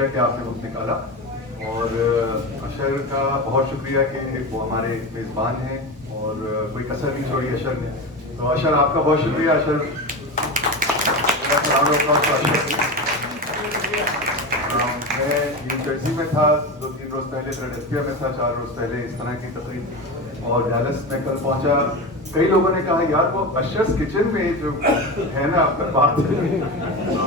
शुक्रिया कि आपने वक्त निकाला, और अशर का बहुत शुक्रिया कि वो हमारे मेज़बान हैं और कोई कसर नहीं छोड़ी अशर ने। तो अशर आपका बहुत शुक्रिया। अशर मैं न्यू जर्सी में था 2-3 रोज़ पहले, फिलाडेल्फिया में था 4 रोज़ पहले इस तरह की तकरीब, और डैलस में कल पहुंचा। कई लोगों ने कहा यार वो अशर्स किचन में जो है ना आपका बात है, तो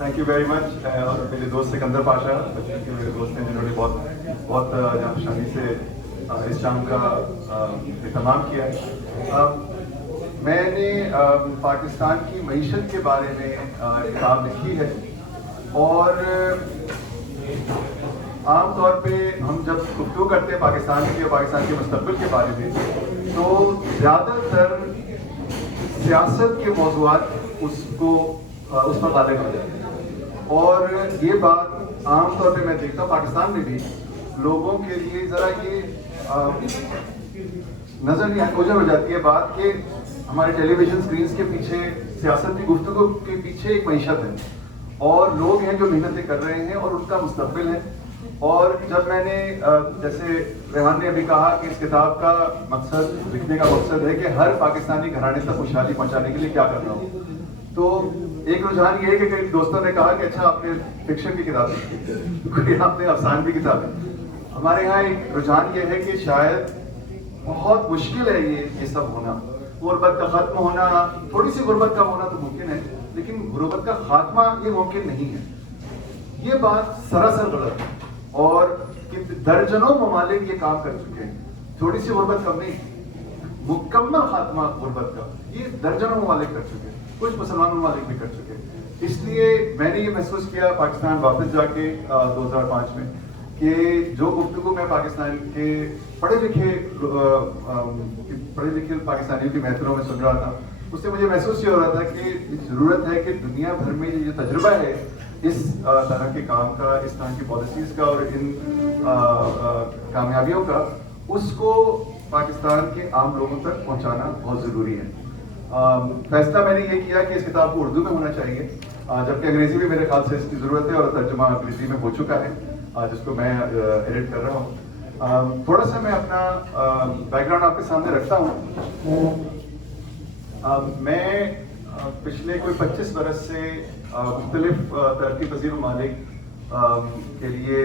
थैंक यू वेरी मच। और मेरे दोस्त सिकंदर पाशा के मेरे दोस्त हैं जिन्होंने बहुत जानशानी से इस शाम का इत्माम किया है। मैंने पाकिस्तान की मईशत के बारे में किताब लिखी है, और आम तौर पे हम जब गुफ्तगू करते हैं पाकिस्तान के पाकिस्तान के मुस्तक़बिल के बारे में, तो ज़्यादातर सियासत के मौज़ूआत उस पर गालिब आ जाते हैं। और ये बात आम तौर पे मैं देखता हूँ पाकिस्तान में भी लोगों के लिए ज़रा ये नज़र नहीं ओझल हो जाती है बात कि हमारे टेलीविज़न स्क्रीन्स के पीछे सियासत की गुफ्तगू के पीछे एक मईशत है, और लोग हैं जो मेहनतें कर रहे हैं और उनका मुस्तक़बिल है। और जब मैंने जैसे रेहान ने अभी कहा कि इस किताब का मकसद, लिखने का मकसद है कि हर पाकिस्तानी घराने तक खुशहाली पहुंचाने के लिए क्या करना हो, तो एक रुझान ये है कि कई दोस्तों ने कहा कि अच्छा आपने फिक्शन की किताब लिखी, कोई आपने अफसान की किताब लिखी। हमारे यहाँ एक रुझान ये है कि शायद बहुत मुश्किल है ये सब होना, गुर्बत का खत्म होना, थोड़ी सी गुर्बत का होना तो मुमकिन है, लेकिन गुर्बत का खात्मा ये मुमकिन नहीं है। ये बात सरासर गलत है, और दर्जनों ममालिक ये काम कर चुके हैं। थोड़ी सी गुर्बत कम नहीं, मुकम्मल खात्मा गुर्बत का ये दर्जनों ममालिक कर चुके हैं, कुछ मुसलमान ममालिक भी कर चुके हैं। इसलिए मैंने ये महसूस किया पाकिस्तान वापस जाके 2005 में कि जो गुफ्तगू मैं पाकिस्तान के पढ़े लिखे पाकिस्तानियों की महफिलों में सुन रहा था, उससे मुझे महसूस ये हो रहा था कि ज़रूरत है कि दुनिया भर में ये जो तजुर्बा है इस तरह के काम का, इस तरह की पॉलिसीज़ का और इन कामयाबियों का, उसको पाकिस्तान के आम लोगों तक पहुंचाना बहुत ज़रूरी है। फैसला मैंने ये किया कि इस किताब को उर्दू में होना चाहिए, जबकि अंग्रेज़ी में मेरे ख्याल से इसकी ज़रूरत है, और तर्जुमा अंग्रेज़ी में हो चुका है जिसको मैं एडिट कर रहा हूँ। थोड़ा सा मैं अपना बैकग्राउंड आपके सामने रखता हूँ। मैं पिछले कोई 25 बरस से मुख्तलिफ तरक्की पजीर ममालिक के लिए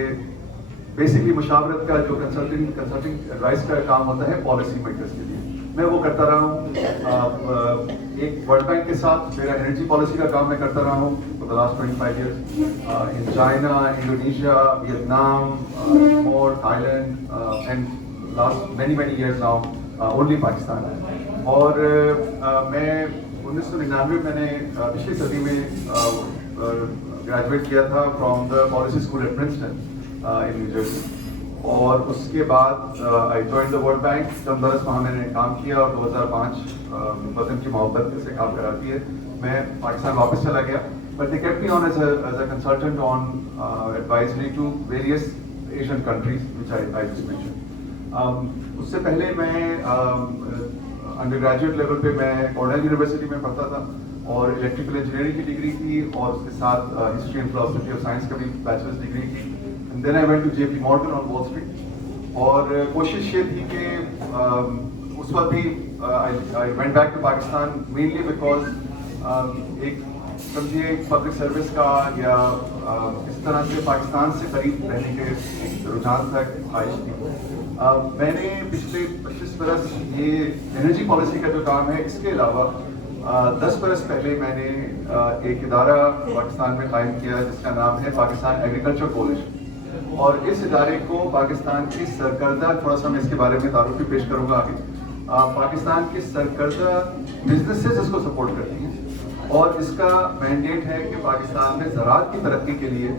बेसिकली मुशावरत का जो कंसल्टिंग एडवाइस का काम होता है पॉलिसी मेकर्स के लिए, मैं वो करता रहा हूँ। एक वर्ल्ड बैंक के साथ मेरा एनर्जी पॉलिसी का काम मैं करता रहा हूँ for the last 25 years in China, Indonesia, Vietnam, और Thailand, and last many years now only Pakistan. और मैं 1999 मैंने पिछली सदी में ग्रेजुएट किया था from the policy school eight Princeton in new Jersey, और उसके बाद I join the world bank. 10 बरस वहाँ मैंने काम किया, और 2005 वतन की मोहब्बत से काम कराती है, मैं पाकिस्तान वापस चला गया। But they kept me on as a consultant on advisory to various Asian countries which I just mention. उससे पहले मैं अंडर ग्रेजुएट लेवल पे मैं कॉर्नेल यूनिवर्सिटी में पढ़ता था, और इलेक्ट्रिकल इंजीनियरिंग की डिग्री की, और उसके साथ history and philosophy of science का भी बैचलर्स डिग्री की। And then I went to JP Morgan on Wall Street, और कोशिश ये थी कि उस वक्त भी I went back to Pakistan mainly because एक समझिए पब्लिक सर्विस का या इस तरह से पाकिस्तान से करीब रहने के रुझान तक ख्वाहिश थी। मैंने पिछले 25 बरस ये एनर्जी पॉलिसी का जो काम है, इसके अलावा 10 बरस पहले मैंने एक इदारा पाकिस्तान में कायम किया जिसका नाम है पाकिस्तान एग्रीकल्चर कोलिशन, और इस इदारे को पाकिस्तान की सरकर्दा, थोड़ा सा मैं इसके बारे में तारुफ भी पेश करूँगा आगे, पाकिस्तान की सरकर्दा बिजनेसेस इसको सपोर्ट करती हैं, और इसका मैंडेट है कि पाकिस्तान में ज़राअत की तरक्की के लिए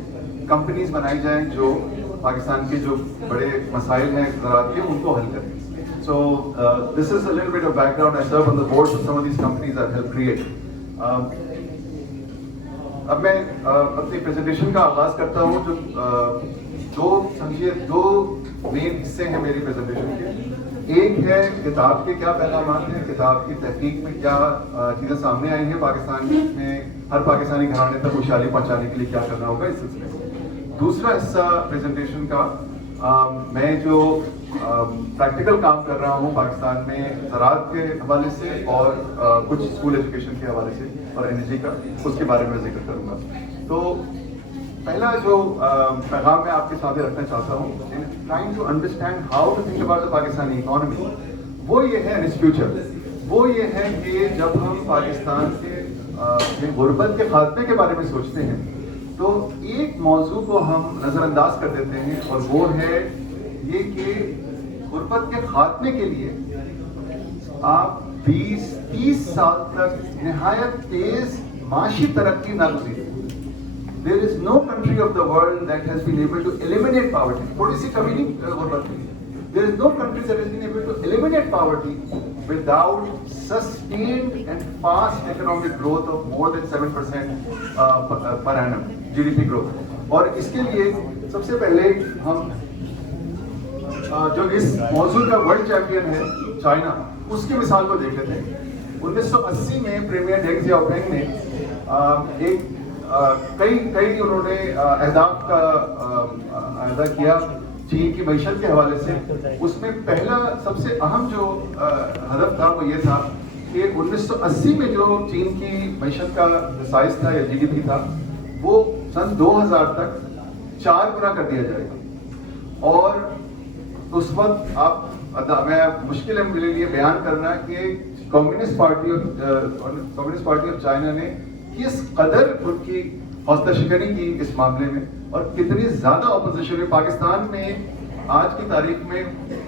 कंपनीज बनाई जाएं जो पाकिस्तान के जो बड़े मसाइल हैं ज़राअत के, उनको हल करें। So this is a little bit of background. I serve on the boards of some of these companies that help create. अब मैं अपनी प्रेजेंटेशन का आगाज करता हूँ। जो समझिए दो मेन हिस्से हैं मेरी प्रेजेंटेशन के। एक है किताब के क्या पैगाम हैं, किताब की तहकीक में क्या चीज़ें सामने आई हैं, पाकिस्तान में हर पाकिस्तानी घराने तक खुशहाली पहुँचाने के लिए क्या करना होगा इस सिलसिले में। दूसरा हिस्सा प्रेजेंटेशन का मैं जो प्रैक्टिकल काम कर रहा हूँ पाकिस्तान में ज़राअत के हवाले से और कुछ स्कूल एजुकेशन के हवाले से और एनर्जी का, उसके बारे में जिक्र करूँगा। तो पहला जो पैगाम मैं आपके सामने रखना चाहता हूँ, trying to understand how to think about the Pakistani economy, वो ये है इन फ्यूचर, वो ये है कि जब हम पाकिस्तान के गुर्बत के खात्मे के बारे में सोचते हैं तो एक मौजू को हम नज़रअंदाज कर देते हैं, और वो है ये कि गुर्बत के खात्मे के लिए आप 20-30 साल तक नहायत तेज माशी तरक्की नागुज़ीर। There is no country of the world that has been able to eliminate poverty. थोड़ी सी कमी नहीं गुर्बत की। There is no country that has been able to eliminate poverty without sustained and fast economic growth of more than 7% per annum GDP growth। और इसके लिए सबसे पहले हम जो इस मौजू का वर्ल्ड चैंपियन है चाइना, उसकी मिसाल को देख लेते हैं। 1980 में प्रीमियर डेंग जियाओपिंग ने कई उन्होंने अहदाफ का अहदा किया चीन की मईशत के हवाले से। उसमें पहला सबसे अहम जो हदफ था वो ये था कि 1980 में जो चीन की मईशत का साइज था या जीडीपी था, वो सन 2000 तक 4 गुना कर दिया जाएगा। और उस वक्त मैं मुश्किल है मेरे लिए बयान करना कि कम्युनिस्ट पार्टी ऑफ चाइना ने किस कदर उनकी हौसला शिकनी की इस मामले में, और कितनी ज्यादा ऑपोजिशन है। पाकिस्तान में आज की तारीख में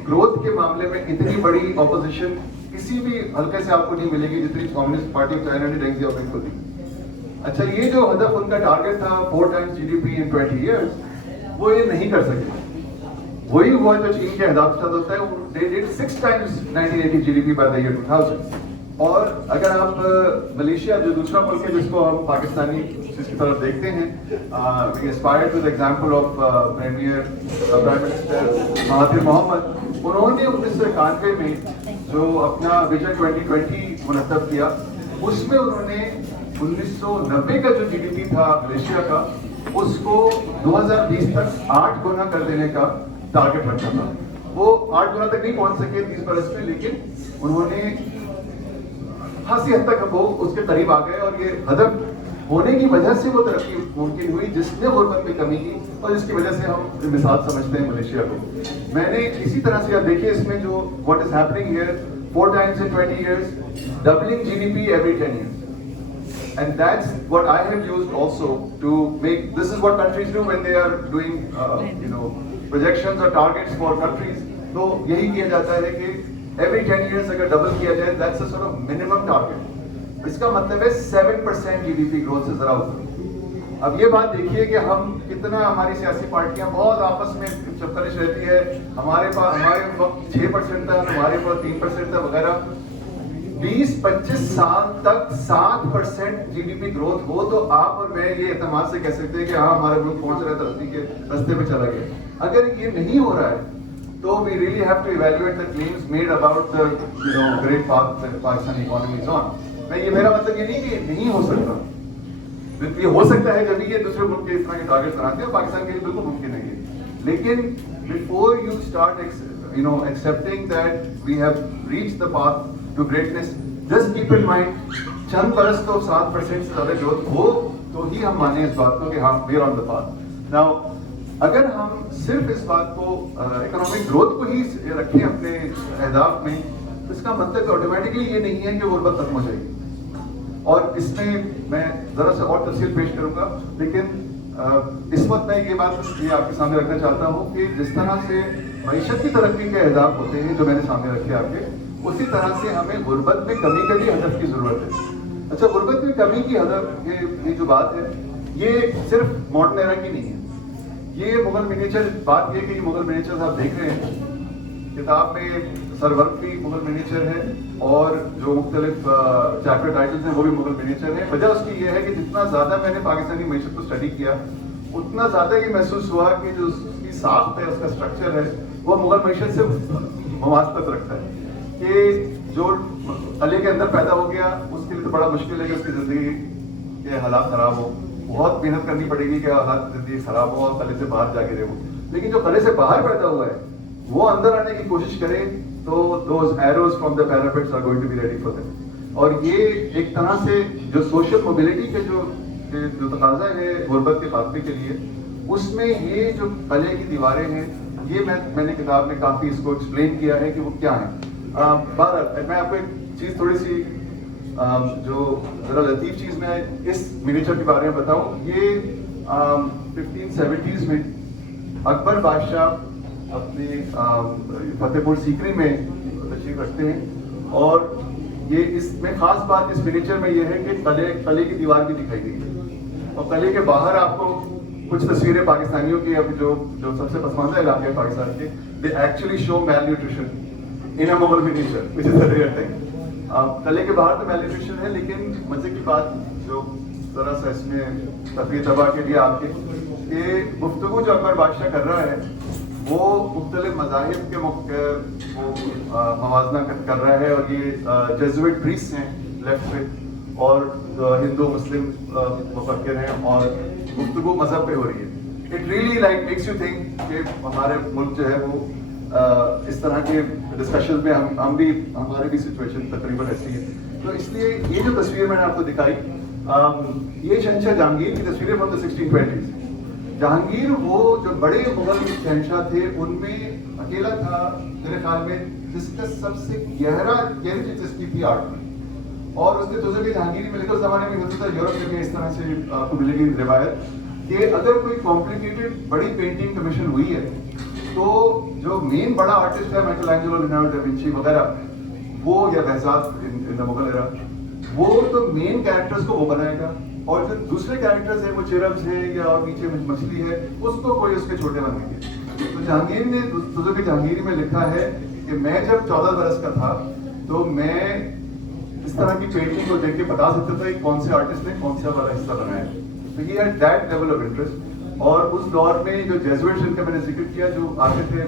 ग्रोथ के मामले में इतनी बड़ी ऑपोजिशन किसी भी हल्के से आपको नहीं मिलेगी जितनी कम्युनिस्ट पार्टी ऑफ चाइना ने डेंग जियाओपिंग को दी। अच्छा, ये जो हदफ उनका टारगेट था 4 times GDP in 20 years, वो ये नहीं कर सके। वही हुआ जो चीन के अहदाफ के साथ होता है, they did 6 times 1980 GDP by the year 2000। और अगर आप मलेशिया जो दूसरा मुल्क है जिसको हम पाकिस्तानी जिसकी तरफ देखते हैं, inspired to the example of prime minister Mahathir Mohamad, उन्होंने 1991 में जो अपना विजन 2020 मुनत्तब किया, उसमें उन्होंने 1990 का जो जीडीपी था मलेशिया का, उसको 2020 तक 8 गुना कर देने का टारगेट रखा था। वो 8 गुना तक नहीं पहुंच सके 30 बरस में, लेकिन उन्होंने खासी हद तक वो उसके करीब आ गए, और ये हदफ होने की वजह से वो तरक्की मुमकिन हुई जिसने गुर्बत में कमी की, और जिसकी वजह से हम मिसाल समझते हैं मलेशिया को। मैंने इसी तरह से देखिए इसमें जो what is happening here, 4 times in 20 years, doubling GDP every 10 years, and that's what I have used also to make, this is what countries do when they are doing projections or targets for countries। तो यही किया जाता है कि every 10 years अगर double किया जाए, that's a sort of minimum target। इसका मतलब है 7% GDP ग्रोथ से जरा ऊपर। अब ये बात देखिए कि हम कितना, हमारी सियासी पार्टियां बहुत आपस में चपकलिश रहती है, हमारे वक्त 6% था, हमारे पास 3% था वगैरह। 20-25 साल तक 7% GDP ग्रोथ हो तो आप और मैं ये एतमाद से कह सकते हैं कि हाँ हमारा मुल्क पहुंच रहा है तरक्की के रास्ते पे चला गया। अगर ये नहीं हो रहा है तो we really have to evaluate the claims made about the great path that Pakistan economy is on। मैं ये, मेरा मतलब ये नहीं कि नहीं हो सकता, ये हो सकता है जब ये दूसरे मुल्क के इस तरह के टारगेट बनाते हैं, पाकिस्तान के लिए बिल्कुल मुमकिन नहीं है। लेकिन before you start accepting that we have reached the path to greatness, just keep in mind चंद बरस तो 7% से ज्यादा ग्रोथ हो तो ही हम माने इस बात को कि हाँ we are on the path। Now अगर हम सिर्फ इस बात को इकोनॉमिक ग्रोथ को ही रखें अपने अहदाफ में, तो इसका मतलब ऑटोमेटिकली ये नहीं है कि गुर्बत खत्म हो जाएगी। और इसमें मैं जरा सा और तफसील पेश करूंगा, लेकिन इस वक्त मैं ये बात ये आपके सामने रखना चाहता हूँ कि जिस तरह से मईशत की तरक्की के अहदाफ होते हैं जो मैंने सामने रखे आपके, उसी तरह से हमें गुर्बत में कमी का भी हदफ की जरूरत है। अच्छा, गुर्बत में कमी की हदफ ये जो बात है, ये सिर्फ मॉडर्न एरा की नहीं है, ये मुगल मिनिएचर, बात ये कि ये मुगल मिनिएचर आप देख रहे हैं किताब में, सरवर्क भी मुगल मिनिएचर है और जो मुख्तलिफ चैप्टर टाइटल्स हैं वो भी मुगल मिनिएचर है। वजह उसकी ये है कि जितना ज्यादा मैंने पाकिस्तानी मईशत को स्टडी किया, उतना ज्यादा ये महसूस हुआ कि जो उसकी साख्त है, उसका स्ट्रक्चर है, वो मुगल मईशत से मुमासलत रखता है। कि जो अली के अंदर पैदा हो गया उसके लिए तो बड़ा मुश्किल है कि उसकी जिंदगी के हालात खराब हो, बहुत मेहनत करनी पड़ेगी कि हालात जिंदगी खराब हो और कले से बाहर जाके रहो, लेकिन जो कले से बाहर पैदा हुआ है वो अंदर आने की कोशिश करे तो those arrows from the parapets are going to be ready for them. और ये एक तरह से जो सोशल मोबिलिटी के जो तकाजा है गुर्बत के खात्मे के लिए, उसमें ये जो कले की दीवारें हैं, ये मैंने किताब में काफ़ी इसको एक्सप्लेन किया है कि वो क्या है। बहरहाल मैं आपको एक चीज़ थोड़ी सी जो ज़रा लतीफ़ चीज़ मैं इस मिनीचर के बारे में बताऊं। ये 1570s में अकबर बादशाह अपने फतेहपुर सीकरी में तशरीफ रखते हैं, और ये इसमें खास बात इस मिनीचर में ये है कि कले की दीवार भी दिखाई गई है, और कले के बाहर आपको कुछ तस्वीरें पाकिस्तानियों की, अब जो सबसे पसंदीदा इलाके पाकिस्तान के, they actually show malnutrition in a Mughal miniature which is a rare thing. कले के बाहर तो मैल न्यूट्रिशन है, लेकिन मजे की बात जो जरा सा इसमें तफरीह तबा के लिए आपके कि गुफ्तगू जो अकबर बादशाह कर रहा है वो मुख्तलिफ मज़ाहिब के मवाजना कर रहा है, और ये जेजुइट प्रीस्ट हैं लेफ्ट पे, और हिंदू मुस्लिम मुफक्किर हैं, और गुफ्तगू मजहब पे हो रही है। It really like makes you think कि हमारे मुल्क जो है वो इस तरह के डिस्कशन में हम भी, हमारी भी सिचुएशन तकरीबन ऐसी है। तो इसलिए ये जो तस्वीर मैंने आपको दिखाई, ये शहंशाह जहांगीर की तस्वीरें फ्रॉम द 1620s। जहांगीर वो जो बड़े मुगल शहंशाह थे उनमें अकेला था मेरे ख्याल में जिसका सबसे गहरी दिलचस्पी थी आर्ट में, और उसने तुझे जहांगीरी में लिखा। उस जमाने में होता था यूरोप में इस तरह से आपको मिलेगी रिवायत कि अगर कोई कॉम्प्लिकेटेड बड़ी पेंटिंग कमीशन हुई है तो जो मेन बड़ा आर्टिस्ट है Michael Angelo, Leonardo da Vinci वगैरह, वो या Behzad in the Mughal era, वो तो मेन कैरेक्टर्स को वो बनाएगा, और जो दूसरे कैरेक्टर्स हैं वो चिरब्स है या और नीचे मछली है उसको कोई उसके छोटे बनाएंगे। तो जहांगीर ने तुझे जहांगीरी में लिखा है कि मैं जब 14 बरस का था तो मैं इस तरह की पेंटिंग को देख के बता सकता था कि कौन से आर्टिस्ट ने कौन सा वाला हिस्सा बनाया। तो ये है दैट लेवल ऑफ इंटरेस्ट। और उस दौर में जो जेजुइट्स जिनका मैंने जिक्र किया, जो आते थे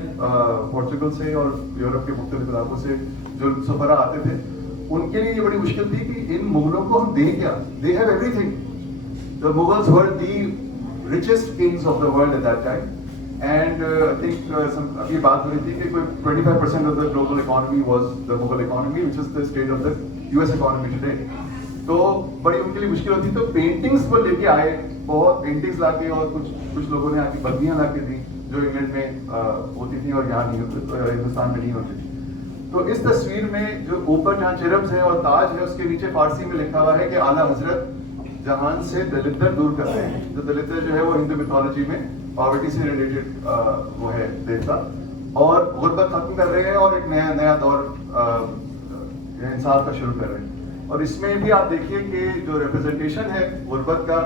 पोर्चुगल से और यूरोप के मुख्तलिफ इलाकों से जो सफरा आते थे, उनके लिए ये बड़ी मुश्किल थी कि इन मुगलों को हम दें क्या। They have everything. The Mughals were the richest Kings of the world at that time, and I think अभी बात हो रही थी कि कोई 25% of the global economy was the Mughal economy, which is the state of the US economy today. तो बड़ी उनके लिए मुश्किल होती। तो पेंटिंग्स वो लेके आए, बहुत पेंटिंग्स लाके, और कुछ लोगों ने आके बत्तियां लाके दी जो इंग्लैंड में होती थी और यहाँ नहीं होती, हिंदुस्तान में नहीं होती थी। तो इस तस्वीर में जो ऊपर जहाँ चिरब्स है और ताज है, उसके नीचे फारसी में लिखा हुआ है कि आला हजरत जहान से दलिद्दर दूर कर रहे हैं। जो दलिद्दर जो है वो हिंदू मिथोलॉजी में पॉवर्टी से रिलेटेड वो है देवता, और गुर्बत खत्म कर रहे हैं और एक नया दौर इंसाफ का शुरू कर रहे हैं। और इसमें भी आप देखिए कि जो रिप्रेजेंटेशन है गुर्बत का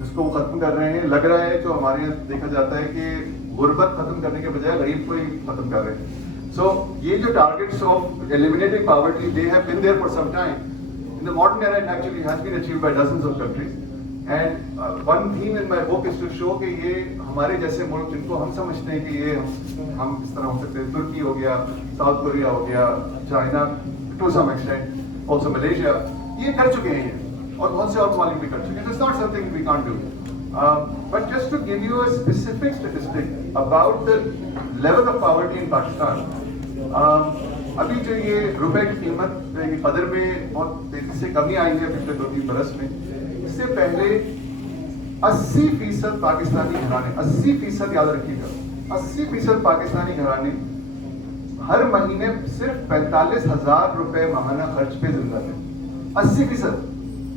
जिसको वो खत्म कर रहे हैं, लग रहा है जो हमारे यहाँ देखा जाता है कि गुर्बत खत्म करने के बजाय गरीब को ही खत्म कर रहे हैं। सो ये जो targets of eliminating poverty, they have been there for some time in the modern era. It actually has been achieved by dozens of countries, and one theme in my book is to show कि ये हमारे जैसे मुल्क जिनको हम समझते हैं कि ये हम इस तरह हो सकते हैं, तुर्की हो गया, साउथ कोरिया हो गया, China to some extent, also Malaysia, ये कर चुके हैं ये, और बहुत से और ममालिक भी कर चुके हैं। It's not something we can't do, but just to give you a specific statistic about the level of poverty in Pakistan, अभी जो ये रुपए की कीमत की कदर में बहुत तेजी से कमी आई है पिछले 2-3 बरस में। इससे पहले 80% पाकिस्तानी घराने, 80% याद रखिएगा, 80% पाकिस्तानी घराने हर महीने सिर्फ 45,000 रुपए माहाना खर्च पे जिंदा थे। 80%,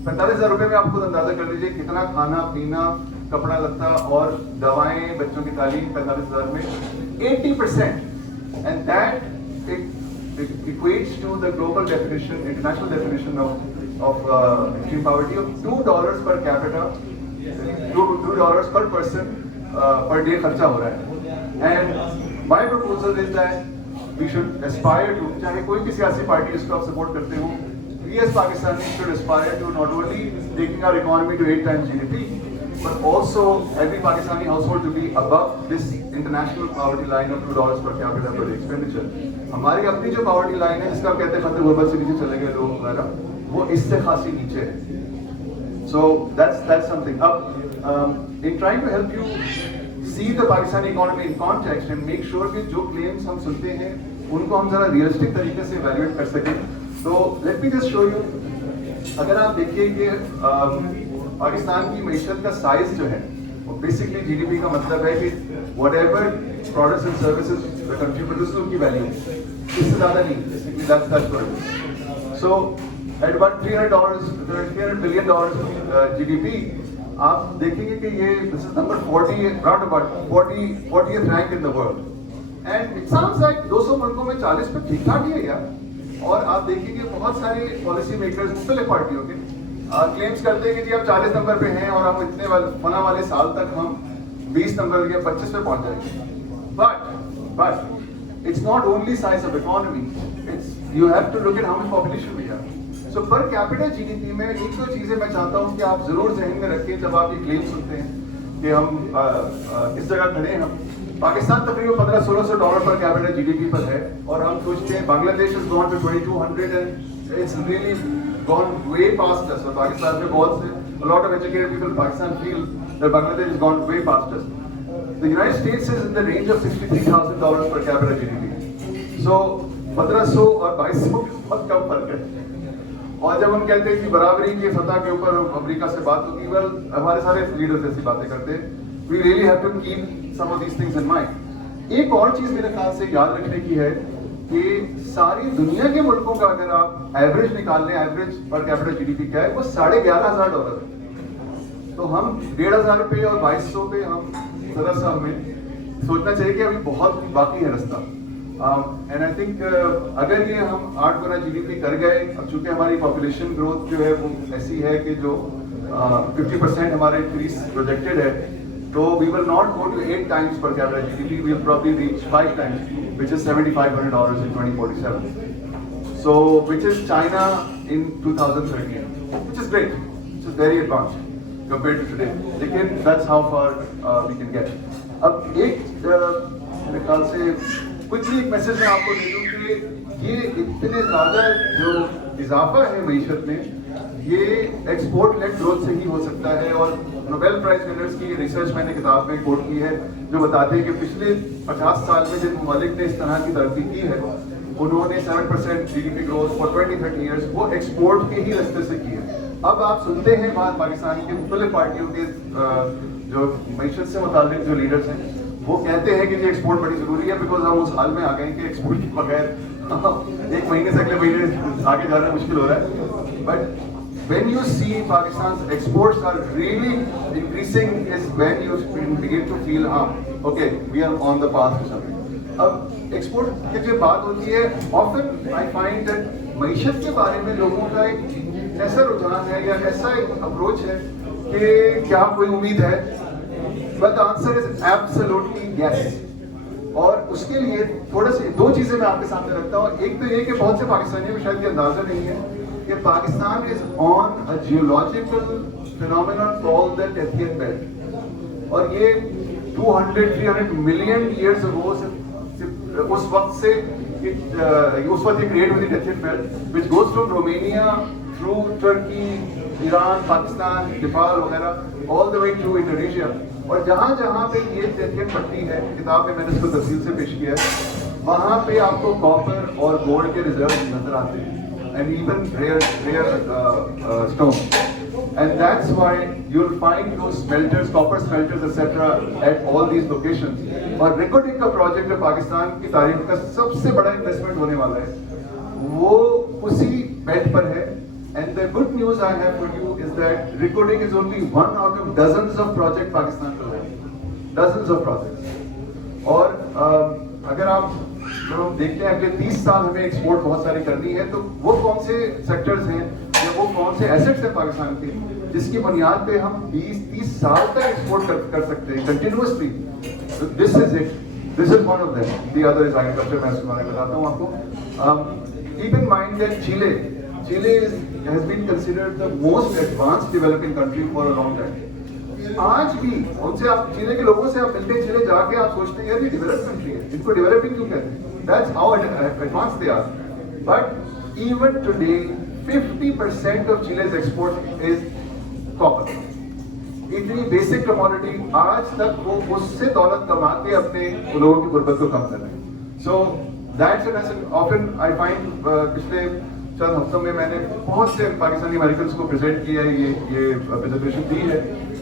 45,000 रुपए में आप खुद अंदाजा कर लीजिए कितना खाना पीना, कपड़ा लत्ता और दवाएं, बच्चों की तालीम 45,000 में 80%, and that it equates to the global definition, international definition of extreme poverty of $2 per capita, $2 per person per day खर्चा हो रहा है। And my proposal is that we should aspire to, चाहे कोई भी सियासी पार्टी इसको आप सपोर्ट करते हो, we as Pakistanis should aspire to not only taking our economy to 8 times GDP, but also every Pakistani household to be above this international poverty line of $2 per capita per day expenditure. हमारी अपनी जो poverty line है, जिसका कहते हैं खतरे गुर्बत से नीचे चले गए लोग वगैरह, वो इससे खासी नीचे है। So that's something. अब in trying to help you see the Pakistani economy in context and make sure कि जो claims हम सुनते हैं उनको हम जरा realistic तरीके से evaluate कर सकें. तो let me just show you. अगर आप देखिए कि पाकिस्तान की मईशत का साइज जो है वो बेसिकली जीडीपी का मतलब है कि whatever products and services the country produces उनकी वैल्यू इससे ज़्यादा नहीं. Basically that's what it is. So at about $300 billion GDP, आप देखेंगे कि ये this is number 40 round about 40th rank in the world. And it sounds like 200 मुल्कों में 40 पे ठीक ठाक ही है यार. और आप देखेंगे बहुत सारे पॉलिसी मेकर्स मुख्तलिफ पार्टियों के क्लेम्स करते हैं कि जी हम 40 नंबर पे हैं और हम इतने फना वाले साल तक हम 20 नंबर या 25 पे पहुंच जाएंगे. But it's not only size of economy. It's you have to look at how much population we have. So per capita GDP में एक दो चीजें मैं चाहता हूँ कि आप जरूर ज़हन में रखें जब आप ये क्लेम सुनते हैं कि हम इस जगह खड़े हैं. हम पाकिस्तान तकरीबन $1500-1600 पर कैपिटा जीडीपी पर है और हम सोचते हैं Bangladesh has gone to 2200 and it's really gone way past us. और पाकिस्तान में बहुत से a lot of educated people in Pakistan feel that Bangladesh has gone way past us. The United States is in the range of $63,000 per capita GDP. So 1500 और 2200 बहुत कम फर्क है. और जब हम कहते हैं कि बराबरी की सतह के ऊपर अमेरिका से बात होगी, वेल हमारे सारे लीडर्स ऐसी बातें करते हैं. We really have to keep some of these things in mind. एक और चीज मेरे ख्याल से याद रखने की है कि सारी दुनिया के मुल्कों का अगर आप एवरेज निकाल लें, एवरेज पर कैपिटा जीडीपी क्या है, वो $11,500 है. तो हम 1,500 पे और 2200 पे हम जरा सा हमें सोचना चाहिए कि अभी बहुत बाकी है रास्ता. एंड आई थिंक अगर ये हम 8 गुना जीडीपी कर गए, अब चूंकि हमारी पॉपुलेशन ग्रोथ जो है वो ऐसी है कि जो 50% हमारा इंक्रीज प्रोजेक्टेड है, so we will not go to 8 times per capita GDP. We will probably reach 5 times, which is $7,500 in 2047. So, which is China in 2013, which is great, which is very advanced compared to today. Again, that's how far we can get. अब एक मेरे ख्याल से quickly एक message मैं आपको दे दूँ कि ये इतने ज़्यादा जो इजाफा है मईशत में, ये एक्सपोर्ट लेड ग्रोथ से ही हो सकता है. और नोबेल प्राइज विनर्स की रिसर्च मैंने किताब में कोट की है जो बताते हैं कि पिछले 50 साल में जिन ममालिक ने इस तरह की तरक्की की है उन्होंने 7% जीडीपी ग्रोथ फॉर 20-30 ईयर्स वो एक्सपोर्ट के ही रास्ते से की है. अब आप सुनते हैं बात पाकिस्तान की मुख्तलिफ पार्टियों के जो मईशत से मुताल्लिक जो लीडर्स हैं वो कहते हैं कि ये एक्सपोर्ट बड़ी जरूरी है, बिकॉज हम उस हाल में आ गए कि एक्सपोर्ट के बगैर एक महीने से अगले महीने आगे जाना मुश्किल हो रहा है. But when you see Pakistan's exports are really increasing is when you begin to feel okay, we are on the path to something. अब एक्सपोर्ट की जो बात होती है, often I find that मईशत के बारे में लोगों का एक ऐसा रुझान है या ऐसा एक अप्रोच है कि क्या कोई उम्मीद है, but the answer is absolutely yes. और उसके लिए थोड़े से दो चीजें मैं आपके सामने रखता हूँ. एक तो ये कि बहुत से पाकिस्तानियों को शायद ये अंदाजा नहीं है कि Pakistan is on a geological phenomenon called the Tethyan Belt. और ये 200-300 million years ago उस वक्त से उस वक्त ये क्रिएट हुई थी Tethyan Belt, which goes from Romania through Turkey, Iran, Pakistan, Nepal वगैरह all the way to Indonesia. और जहाँ जहाँ पे ये टेथियन पट्टी है, किताब में मैंने इसको तफसील से पेश किया है, वहाँ पे आपको कॉपर और गोल्ड के रिजर्व नजर आते हैं. And even rare stone, and that's why you'll find those smelters, copper smelters, etc., at all these locations. और रिकोडिक का प्रोजेक्ट जो पाकिस्तान की तारीख का सबसे बड़ा इन्वेस्टमेंट होने वाला है, वो उसी बेल्ट पर है. And the good news I have for you is that Ricodik is only one out of dozens of projects Pakistan will have, dozens of projects. और अगर आप जब हम देखते हैं अगले 30 साल हमें एक्सपोर्ट बहुत सारी करनी है, तो वो कौन से सेक्टर्स हैं या वो कौन से एसेट्स हैं पाकिस्तान के जिसकी बुनियाद पे हम 20-30 साल तक एक्सपोर्ट कर सकते हैं continuously. So this is it. This is one of them. The other is agriculture. मैं बताता हूँ आपको. Keep in mind that Chile has been considered the most advanced developing country for a long time. आज भी उनसे आप चिले के लोगों से आप मिलते हैं, चिले जाके आप सोचते हैं यार ये डेवलप्ड कंट्री है, इनको डेवलपिंग क्यों कहते हैं? That's how advanced they are. But even today 50% of Chile's export is copper. इतनी बेसिक कमोडिटी आज तक वो उससे दौलत कमा के अपने लोगों की गुर्बत को कम कर रहे हैं. So that's an ascent. Often I find पिछले चंद हफ्तों में मैंने बहुत से पाकिस्तानी अमेरिकन्स को प्रेजेंट किया है, ये प्रेजेंटेशन दी है.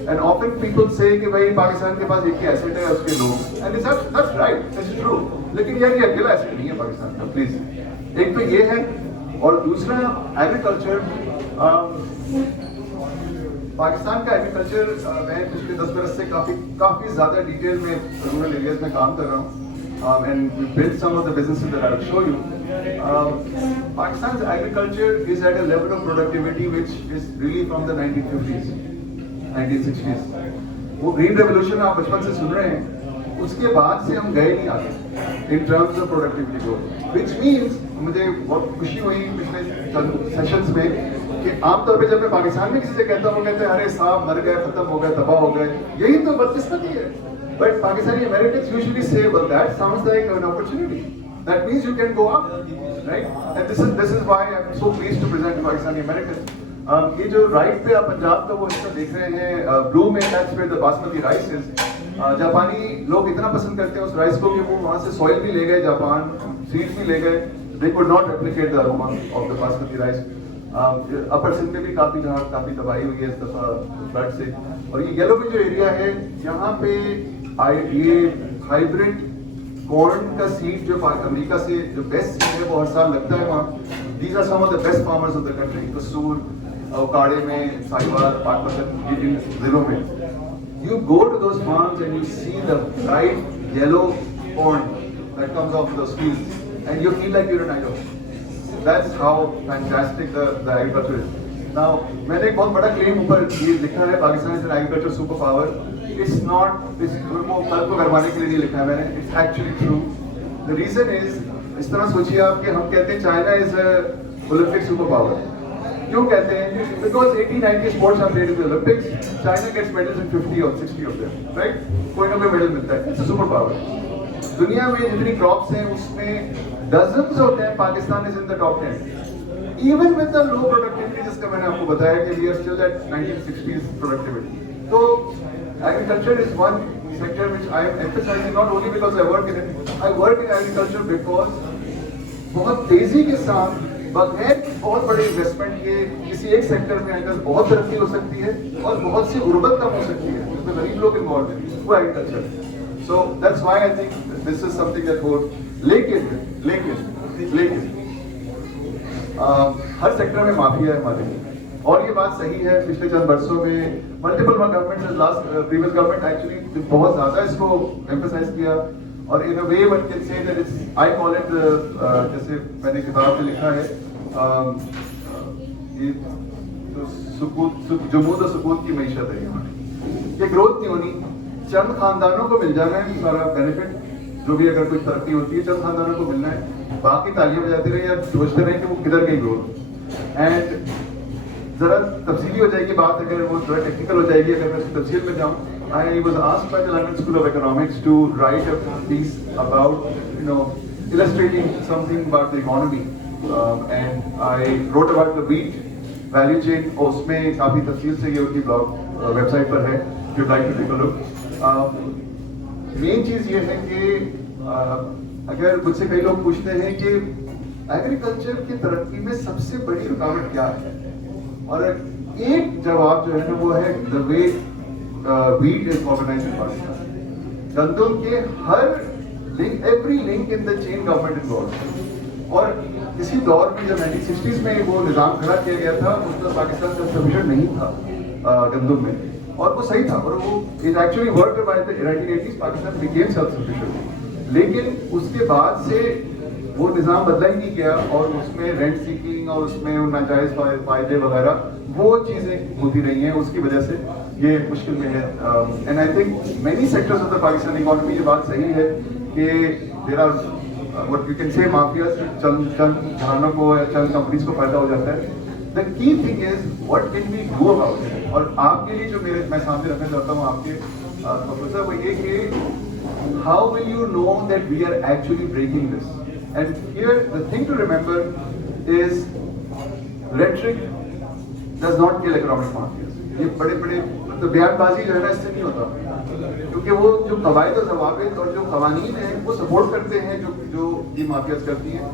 एंड ऑफन पीपल से कि भाई पाकिस्तान के पास एक ही एसेट है उसके लोग, and that's right, that's true. लेकिन यार ये अकेला एसेट नहीं है पाकिस्तान का, प्लीज. एक तो ये है, और दूसरा एग्रीकल्चर. पाकिस्तान का एग्रीकल्चर मैं पिछले 10 बरस से काफी ज्यादा डिटेल में रूरल एरियाज में काम कर रहा हूँ. And we built some of the businesses that I will show you. Pakistan's agriculture is at a level of productivity which is really from the 1950s, 1960s. वो ग्रीन रेवोल्यूशन आप बचपन से सुन रहे हैं, उसके बाद से हम गए नहीं आगे in terms of productivity growth. Which means मुझे बहुत खुशी हुई पिछले चंद सेशंस में कि आमतौर पे जब मैं पाकिस्तान में किसी से कहता हूँ, वो कहते हैं अरे साहब मर गए, खत्म हो गए, तबाह हो गए. यही तो बदकिस्मती है. But Pakistani Americans usually say, well, that sounds like an opportunity. That means you can go up, right? And this is why I'm so pleased to present to Pakistani Americans. ये जो राइट पे आप पंजाब का वो हिस्सा देख रहे हैं, ब्लू में that's where the basmati rice is. जापानी लोग इतना पसंद करते हैं उस राइस को कि वो वहाँ से सॉइल भी ले गए, जापान सीड्स भी ले गए. They could not replicate the aroma of the basmati rice. अपर सिंध में भी काफी तबाही हुई है इस दफा फ्लड से. और ये येलो में जो एरिया है, यहाँ पे ये हाइब्रिड कॉर्न का सीड जो अमेरिका से जो बेस्ट सीड है वो हर साल लगता है वहाँ. These are some of the best farmers of the country. Kasur, काड़े में, साहिवाल, पाटपतन, इन जिलों में. You go to those farms and you see the bright yellow corn that comes of the fields and you feel like you are an idyll. That's how fantastic the agriculture is. Now, मैंने एक बहुत बड़ा claim ऊपर ये लिखा है, Pakistan is an agriculture super power. It's not, वो कल को करवाने के लिए नहीं लिखा है मैंने. It's actually true. The reason is, इस तरह सोचिए आप कि हम कहते हैं China is Olympic super power. क्यों कहते हैं? Because 80-90 sports are played in the Olympics. China gets medals in 50 or 60 of them, right? कोई ना कोई मेडल मिलता है. It's a super power. दुनिया में जितनी क्रॉप्स हैं उसमें डजन्स होते हैं. Pakistan is in the top 10 even with the low productivity, जिसका मैंने आपको बताया कि we are still at 1960s productivity. तो agriculture is one sector which I am emphasising not only because I work in it. I work in agriculture because बहुत तेजी के साथ बगैर बहुत बड़े इन्वेस्टमेंट के किसी एक सेक्टर में अगर बहुत तरक्की हो सकती है और बहुत सी गुर्बत कम हो सकती है, जिसमें गरीब लोग इन्वॉल्व हैं, वो agriculture. So that's why I think this is something that would. लेकिन हर सेक्टर में माफिया है हमारे, और ये बात सही है. पिछले चंद वर्षों में multiple government, last previous government actually बहुत ज्यादा इसको एम्फसाइज किया. और in a way one can say that it's, I call it, जैसे मैंने किताब में लिखा है, ये तो जमूद और सुकूत की मैशत है. यहाँ ये ग्रोथ नहीं होनी, चंद खानदानों को मिल जाना है सारा बेनिफिट. जो भी अगर कोई तरक्की होती है चंद खानदानों को मिलना है, बाकी तालियां बजाते रहे या सोचते रहे कि वो किधर गई ग्रोथ. एंड जरा तफसीली हो जाएगी बात, अगर वो थोड़ा टेक्निकल हो जाएगी अगर मैं तफसील में जाऊँ. I was asked by the London School of Economics to write a piece about illustrating something about the economy, and I wrote about the wheat value chain. उसमें काफी तफसील से ये उनकी ब्लॉग वेबसाइट पर है, if you'd like to take a look. Main चीज ये है कि अगर मुझसे कई लोग पूछते हैं कि एग्रीकल्चर की तरक्की में सबसे बड़ी रुकावट क्या है, और एक जवाब जो है ना वो है the way wheat is organised in Pakistan. गंदम के हर link, every link in the chain government involve. और किसी दौर में जब 1960s में वो निज़ाम खड़ा किया गया था, उसमें पाकिस्तान सेल्फ सफिशिएंट नहीं था गंदम में, और वो सही था. और वो it actually worked by the 1980s, Pakistan became self sufficient. लेकिन उसके बाद से वो निज़ाम बदला ही नहीं गया, और उसमें रेंट सीकिंग और उसमें नाजायज फायदे वगैरह वो चीज़ें होती रही हैं. उसकी वजह से ये मुश्किल में है. And I think many sectors of the Pakistan economy, ये बात सही है कि there are what you can say mafias, चंद घरानों को या चंद कंपनीज को फायदा हो जाता है. The key thing is what can we do about it. और आपके लिए जो मैं सामने रखना चाहता हूँ आपके प्रोफेसर, वो ये कि how will you know that we are actually breaking this. And here the thing to remember is rhetoric does not kill economic mafias. ये बड़े बड़े तो बयानबाजी जो है ना इससे नहीं होता, क्योंकि वो जो कवायद और ज़वाबित और जो कवानीन है वो सपोर्ट करते हैं जो ये माफियाज करती हैं।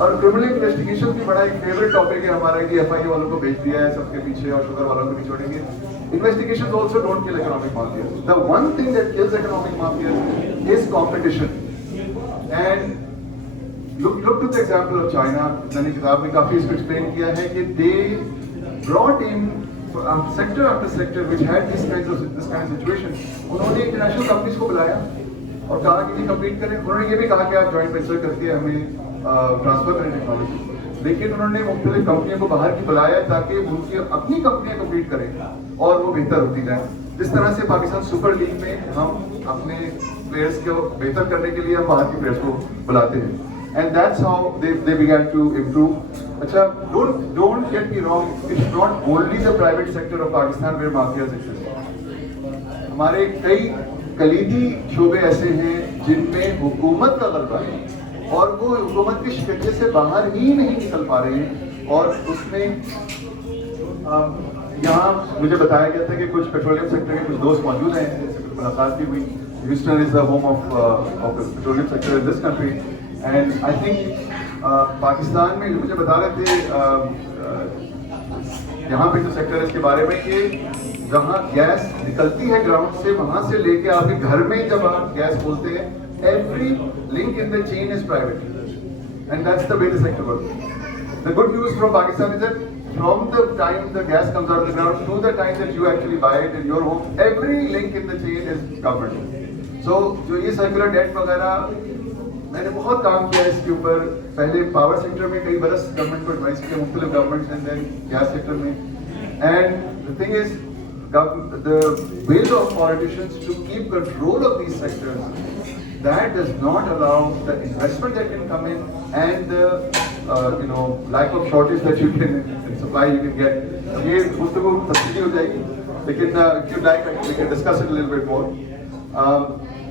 और क्रिमिनल इन्वेस्टिगेशन भी बड़ा एक फेवरेट टॉपिक है हमारा कि एफआईए वालों को भेज दिया है सबके पीछे और शुगर वालों को नहीं छोड़ेंगे। Investigations also don't kill economic mafias. The one thing that kills economic mafias is competition. And look to the example of China. मैंने किताब में काफी इसको explain किया है कि they brought in sector after sector which had this kind of situation. उन्होंने international companies को बुलाया और कहा कि compete करें। उन्होंने ये भी कहा कि आप joint venture करके हमें ट्रांसफर करें टेक्नोलॉजी, लेकिन उन्होंने मुख्तलिफ कंपनियों को बाहर की बुलाया ताकि उनकी अपनी कंपनियां कम्पीट करें और वो बेहतर होती जाए। जिस तरह से पाकिस्तान सुपर लीग में हम अपने प्लेयर्स को बेहतर करने के लिए हम बाहर के प्लेयर्स को बुलाते हैं, and that's how they began to improve. अच्छा, don't get me wrong, it's not only the private sector of Pakistan where mafias exist. हमारे कई कलीदी शोबे ऐसे हैं जिनमें हुकूमत का गलबा है और वो हुकूमत की शिकंजे से बाहर ही नहीं निकल पा रहे हैं। और उसमें यहाँ मुझे बताया गया था कि कुछ पेट्रोलियम सेक्टर के कुछ दोस्त मौजूद हैं, जैसे कुछ मुलाकात भी हुई। Houston is the home of petroleum sector in this country, and I think Pakistan में मुझे बता रहे थे यहाँ पे जो सेक्टर है इसके बारे में कि जहाँ गैस निकलती है ग्राउंड से, वहाँ से लेके आपके घर में जब आप गैस खोलते हैं, every link in the chain is private, and that's the way the sector works. The good news from Pakistan is that from the time the gas comes out of the ground to the time that you actually buy it in your home, every link in the chain is covered. So जो ये circular debt वगैरह, मैंने बहुत काम किया है इसके ऊपर। पहले पावर सेक्टर में कई बरस गवर्नमेंट को एडवाइस किया, मुख्तलिफ governments, and then gas sector में। And the thing is the will of politicians to keep control of these sectors, that does not allow the investment that can come in and the lack of shortage that you can supply you can get. ये गुफ्तगू तफसीली हो जाएगी, लेकिन if you like we can discuss it a little bit more.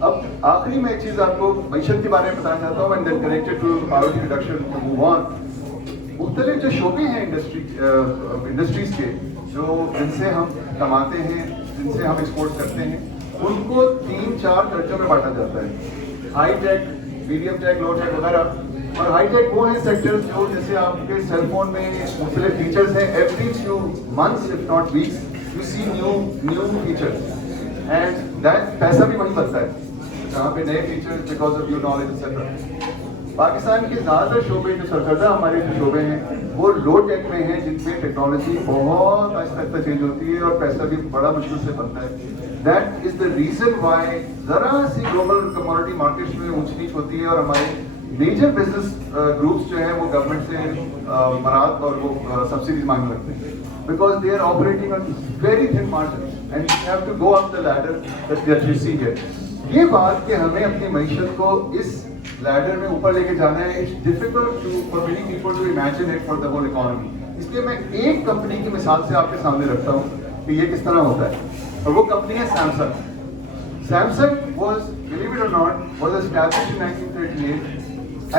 अब आखिरी में एक चीज़ आपको मईशत के बारे में बताना चाहता हूँ, and then connected to poverty reduction to move on. मुख्तलिफ जो शोबे हैं इंडस्ट्रीज के, जो जिनसे हम कमाते हैं, जिनसे हम एक्सपोर्ट करते हैं, उनको 3-4 दर्जों में बांटा जाता है। हाई टेक, मीडियम टेक, लो टेक वगैरह। और हाई टेक वो है सेक्टर्स जो जैसे आपके सेलफोन में मुख्तलिफ फीचर्स हैं, every few months if not weeks you see new features, and that पैसा भी वहीं बनता है जहाँ पे नए features because of your knowledge etcetera. Pakistan के ज़्यादातर शोबे जो सरकर्दा हमारे जो शोबे हैं वो लो टेक में हैं, जिनमें टेक्नोलॉजी बहुत आहिस्ता आहिस्ता चेंज होती है और पैसा भी बड़ा मुश्किल से बनता है। That is the reason why ज़रा सी ग्लोबल कमोडिटी मार्केट्स में ऊंच नीच होती है और हमारे मेजर बिजनेस ग्रुप्स जो हैं वो गवर्नमेंट से मराद और वो सब्सिडीज मांगने लगते हैं, because they are operating on very thin margin and you have to go up the ladder that you see here. ये बात कि हमें अपनी मईशत को इस लैडर में ऊपर लेके जाना है, it's difficult to for many people to imagine it for the whole economy. इसलिए मैं एक कंपनी की मिसाल से आपके सामने रखता हूँ कि ये किस तरह होता है, और वो कंपनी है Samsung. Samsung was, believe it or not, was established in 1938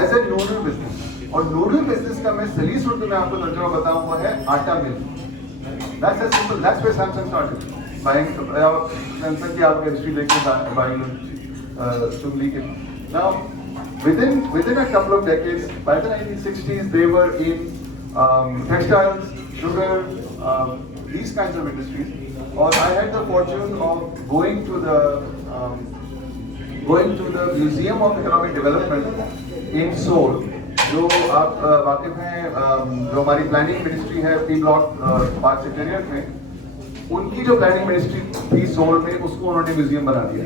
as a noodle business, और नूडल बिजनेस का मैं सलीस उर्दू में आपको तर्जुमा बताऊं वो है आटा mill. That's as simple, that's where Samsung started. Buying Samsung की आप हिस्ट्री देखिए, बाइंग चुगली के। Now within a couple of decades, by the 1960s, they were in textiles, sugar, these kinds of industries. Or I had the fortune of going to the Museum of Economic Development in Seoul. जो आप वाकिफ हैं, जो हमारी planning ministry है P block park secretariat में, उनकी जो प्लानिंग मिनिस्ट्री थी सोल में, उसको उन्होंने म्यूजियम बना दिया।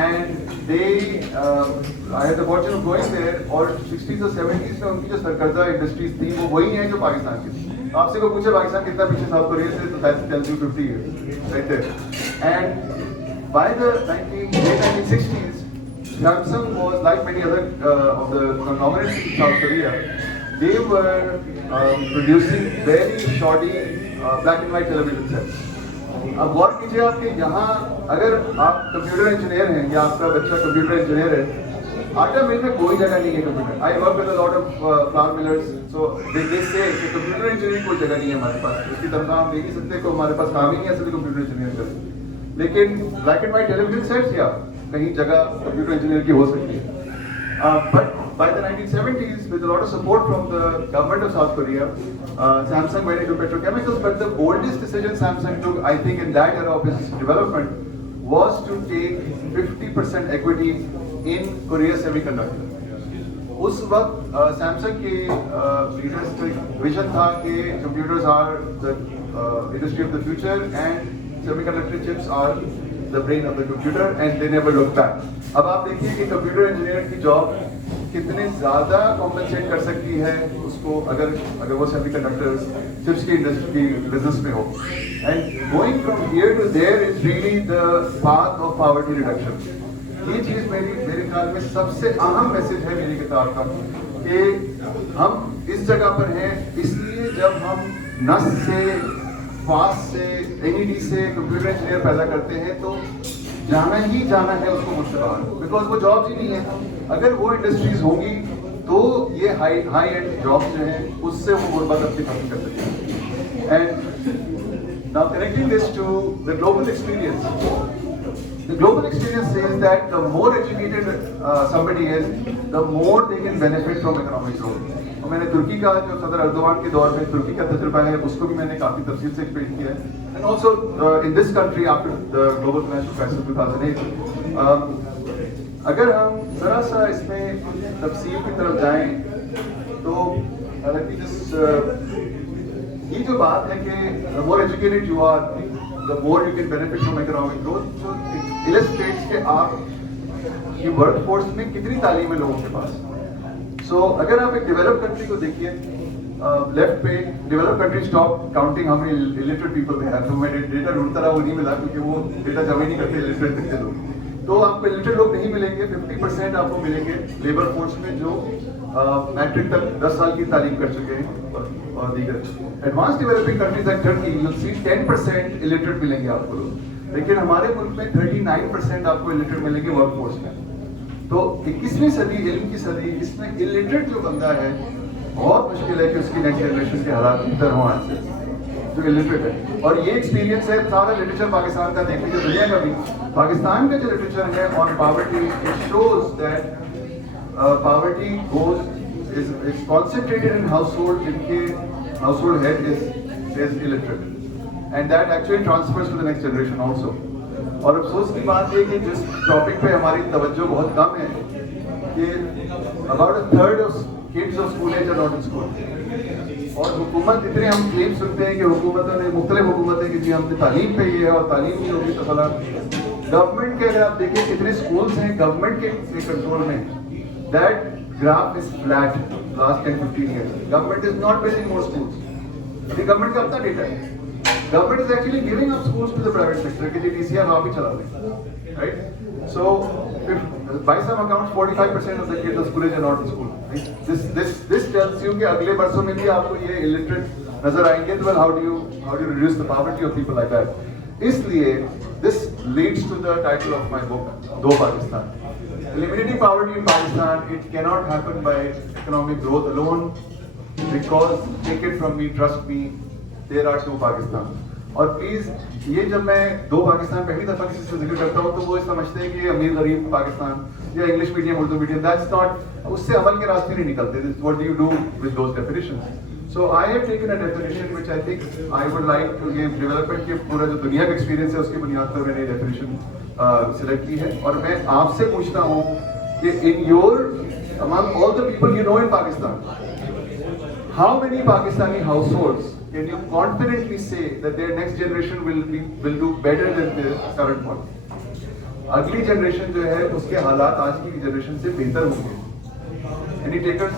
And I had the fortune of going there, और 60s और 70s में उनकी जो सरकर्दा इंडस्ट्रीज थी वो वही हैं जो पाकिस्तान की थी। आपसे कोई पूछे पाकिस्तान कितना पीछे साउथ कोरिया से, तो that's tells you 50 years right there. And by the late 1960s, Samsung was, like many other of the conglomerates in South Korea, they were producing very shoddy black and white television sets. अब गौर कीजिए आप कि यहाँ अगर आप computer engineer हैं या आपका बच्चा कंप्यूटर इंजीनियर है, आटा मिल में कोई जगह नहीं है computer. I work with a lot of flour millers, so they say computer engineering कोई जगह नहीं है हमारे पास। उसकी तनख्वाह हम दे नहीं सकते, को हमारे पास काम ही नहीं है सभी कंप्यूटर इंजीनियर करें। लेकिन black and white television sets या कहीं जगह कंप्यूटर इंजीनियर की हो सकती है। But by the 1970s, with a lot of support from the government of South Korea, Samsung went into petrochemicals. But the boldest decision Samsung took, I think, in that era of its development, was to take 50% equity in Korea Semiconductor. उस वक्त Samsung के leaders का vision था कि computers are the industry of the future and semiconductor chips are the brain of the computer and they never look back. अब आप देखिए कि कंप्यूटर इंजीनियर की जॉब कितने ज़्यादा कॉम्पनसेट कर सकती है उसको, अगर वो सेमीकंडक्टर्स चिप्स की इंडस्ट्री बिजनेस में हो। And going from here to there is really the path of poverty reduction. ये चीज़ मेरे ख्याल में सबसे अहम मैसेज है मेरी किताब का, कि हम इस जगह पर हैं इसलिए जब हम नस से, फास्ट से, एनईडी से कंप्यूटर इंजीनियर पैदा करते हैं तो जाना ही जाना है उसको मुझसे बाहर, बिकॉज वो जॉब्स ही नहीं है। अगर वो इंडस्ट्रीज होंगी तो ये हाई एंड जॉब्स जो हैं उससे वो गुर्बत अपनी खत्म कर सकेंगे। And now connecting this to the global experience, the global experience says that the more educated somebody is, the more they can benefit from economic growth. और मैंने तुर्की का जो सदर अर्दोगान के दौर में तुर्की का तजुर्बा है उसको भी मैंने काफी तफसील से एक्सप्लेन किया है। And also in this country after the global financial crisis 2008, अगर हम जरा सा इसमें तफसील की तरफ जाएं तो ये जो बात है कि the more educated you are, the more you can benefit from economic growth, जो illustrates कि आप ये वर्क फोर्स में कितनी तालीम है लोगों के पास। सो अगर आप एक डेवलप्ड कंट्री को देखिए, लेफ्ट पे developed countries top counting how many illiterate people they have. तो मैं डेटा ढूंढता रहा, वो नहीं मिला क्योंकि वो डेटा जमा ही नहीं करते इलिटरेट के लोग। तो आपको इलिटरेट लोग नहीं मिलेंगे, 50% आपको मिलेंगे लेबर फोर्स में जो मैट्रिक तक 10 साल की तालीम कर चुके हैं और दीगर। Advance developing countries like Turkey you see 10% illiterate मिलेंगे आपको लोग, लेकिन हमारे मुल्क में 39% आपको इलिटरेट मिलेंगे वर्क फोर्स में। तो 21वीं सदी, इल्म की सदी, इसमें इलिटरेट जो बंदा है बहुत मुश्किल है कि उसकी नेक्स्ट जनरेशन के हालात बेहतर हों आज से, जो इलिटरेट है। और ये एक्सपीरियंस है सारा लिटरेचर पाकिस्तान का, देख लीजिए दुनिया का भी। पाकिस्तान का जो लिटरेचर है on poverty, it shows that poverty goes is concentrated in household जिनके household head is illiterate, and that actually transfers to the next generation also. और अफसोस की बात है कि जिस टॉपिक पे हमारी तवज्जो बहुत कम है कि about a third of kids of school age are not in school. और हुकूमत, इतने हम क्लेम सुनते हैं कि हुकूमतों ने, मुख्तलिफ हुकूमतें कि जी हमने तालीम पे ये है और तालीम नहीं होगी तो फला। गवर्नमेंट के अगर आप देखें कितने स्कूल्स हैं गवर्नमेंट के कंट्रोल में, that graph is flat last 10-15 years. Government is not building more schools. ये गवर्नमेंट का अपना डेटा है। Government is actually giving up schools to the private sector कि DCR आप ही चला लें, right? So by some accounts 45% of the kids of school age are not in school. Right? This tells you कि अगले बरसों में भी आपको ये illiterate नजर आएंगे। तो well, how do you reduce the poverty of people like that? इसलिए this leads to the title of my book, दो Pakistan. Eliminating poverty in Pakistan, it cannot happen by economic growth alone, because take it from me, trust me, there are two Pakistan. और please ये जब मैं दो पाकिस्तान पहली दफा किसी से जिक्र करता हूँ तो वो समझते हैं कि अमीर गरीब पाकिस्तान या English medium Urdu medium, that's not, उससे अमल के रास्ते नहीं निकलते। What do you do with those definitions? So I have taken a definition which I think I would like to give development के पूरा जो दुनिया का एक्सपीरियंस है उसकी बुनियाद पर मैंने डेफिनेशन सिलेक्ट की है। और मैं आपसे पूछता हूँ कि in your among all the people you know in Pakistan, how many Pakistani households can you confidently say that their next generation will do better than their current one? अगली जनरेशन जो है उसके हालात आज की जनरेशन से बेहतर होंगे। Any takers?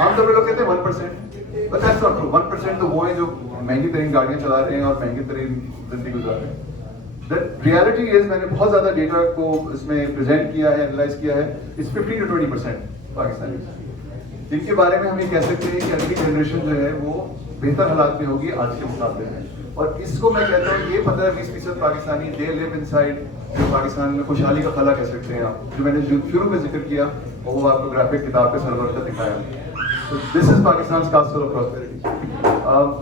आमतौर पर लोग कहते हैं 1%, but that's not true. 1% तो वो है जो महंगी तरीन गाड़ियाँ चला रहे हैं और महंगी तरीन जिंदगी गुजार रहे हैं। The reality is, मैंने बहुत ज़्यादा डेटा को इसमें प्रेजेंट किया है, एनालाइज किया है, it's 15 to 20% पाकिस्तानी जिनके बारे में हम ये कह सकते हैं कि अगली जनरेशन जो है वो बेहतर हालात में होगी आज के मुकाबले में। और इसको मैं कहता हूँ ये 15-20% पाकिस्तानी दे लिव इनसाइड जो पाकिस्तान में खुशहाली का खला कह सकते हैं आप, जो मैंने शुरू में जिक्र किया और वो आपको ग्राफिक किताब के सरवर का दिखाया। तो this is Pakistan कास्टल of prosperity.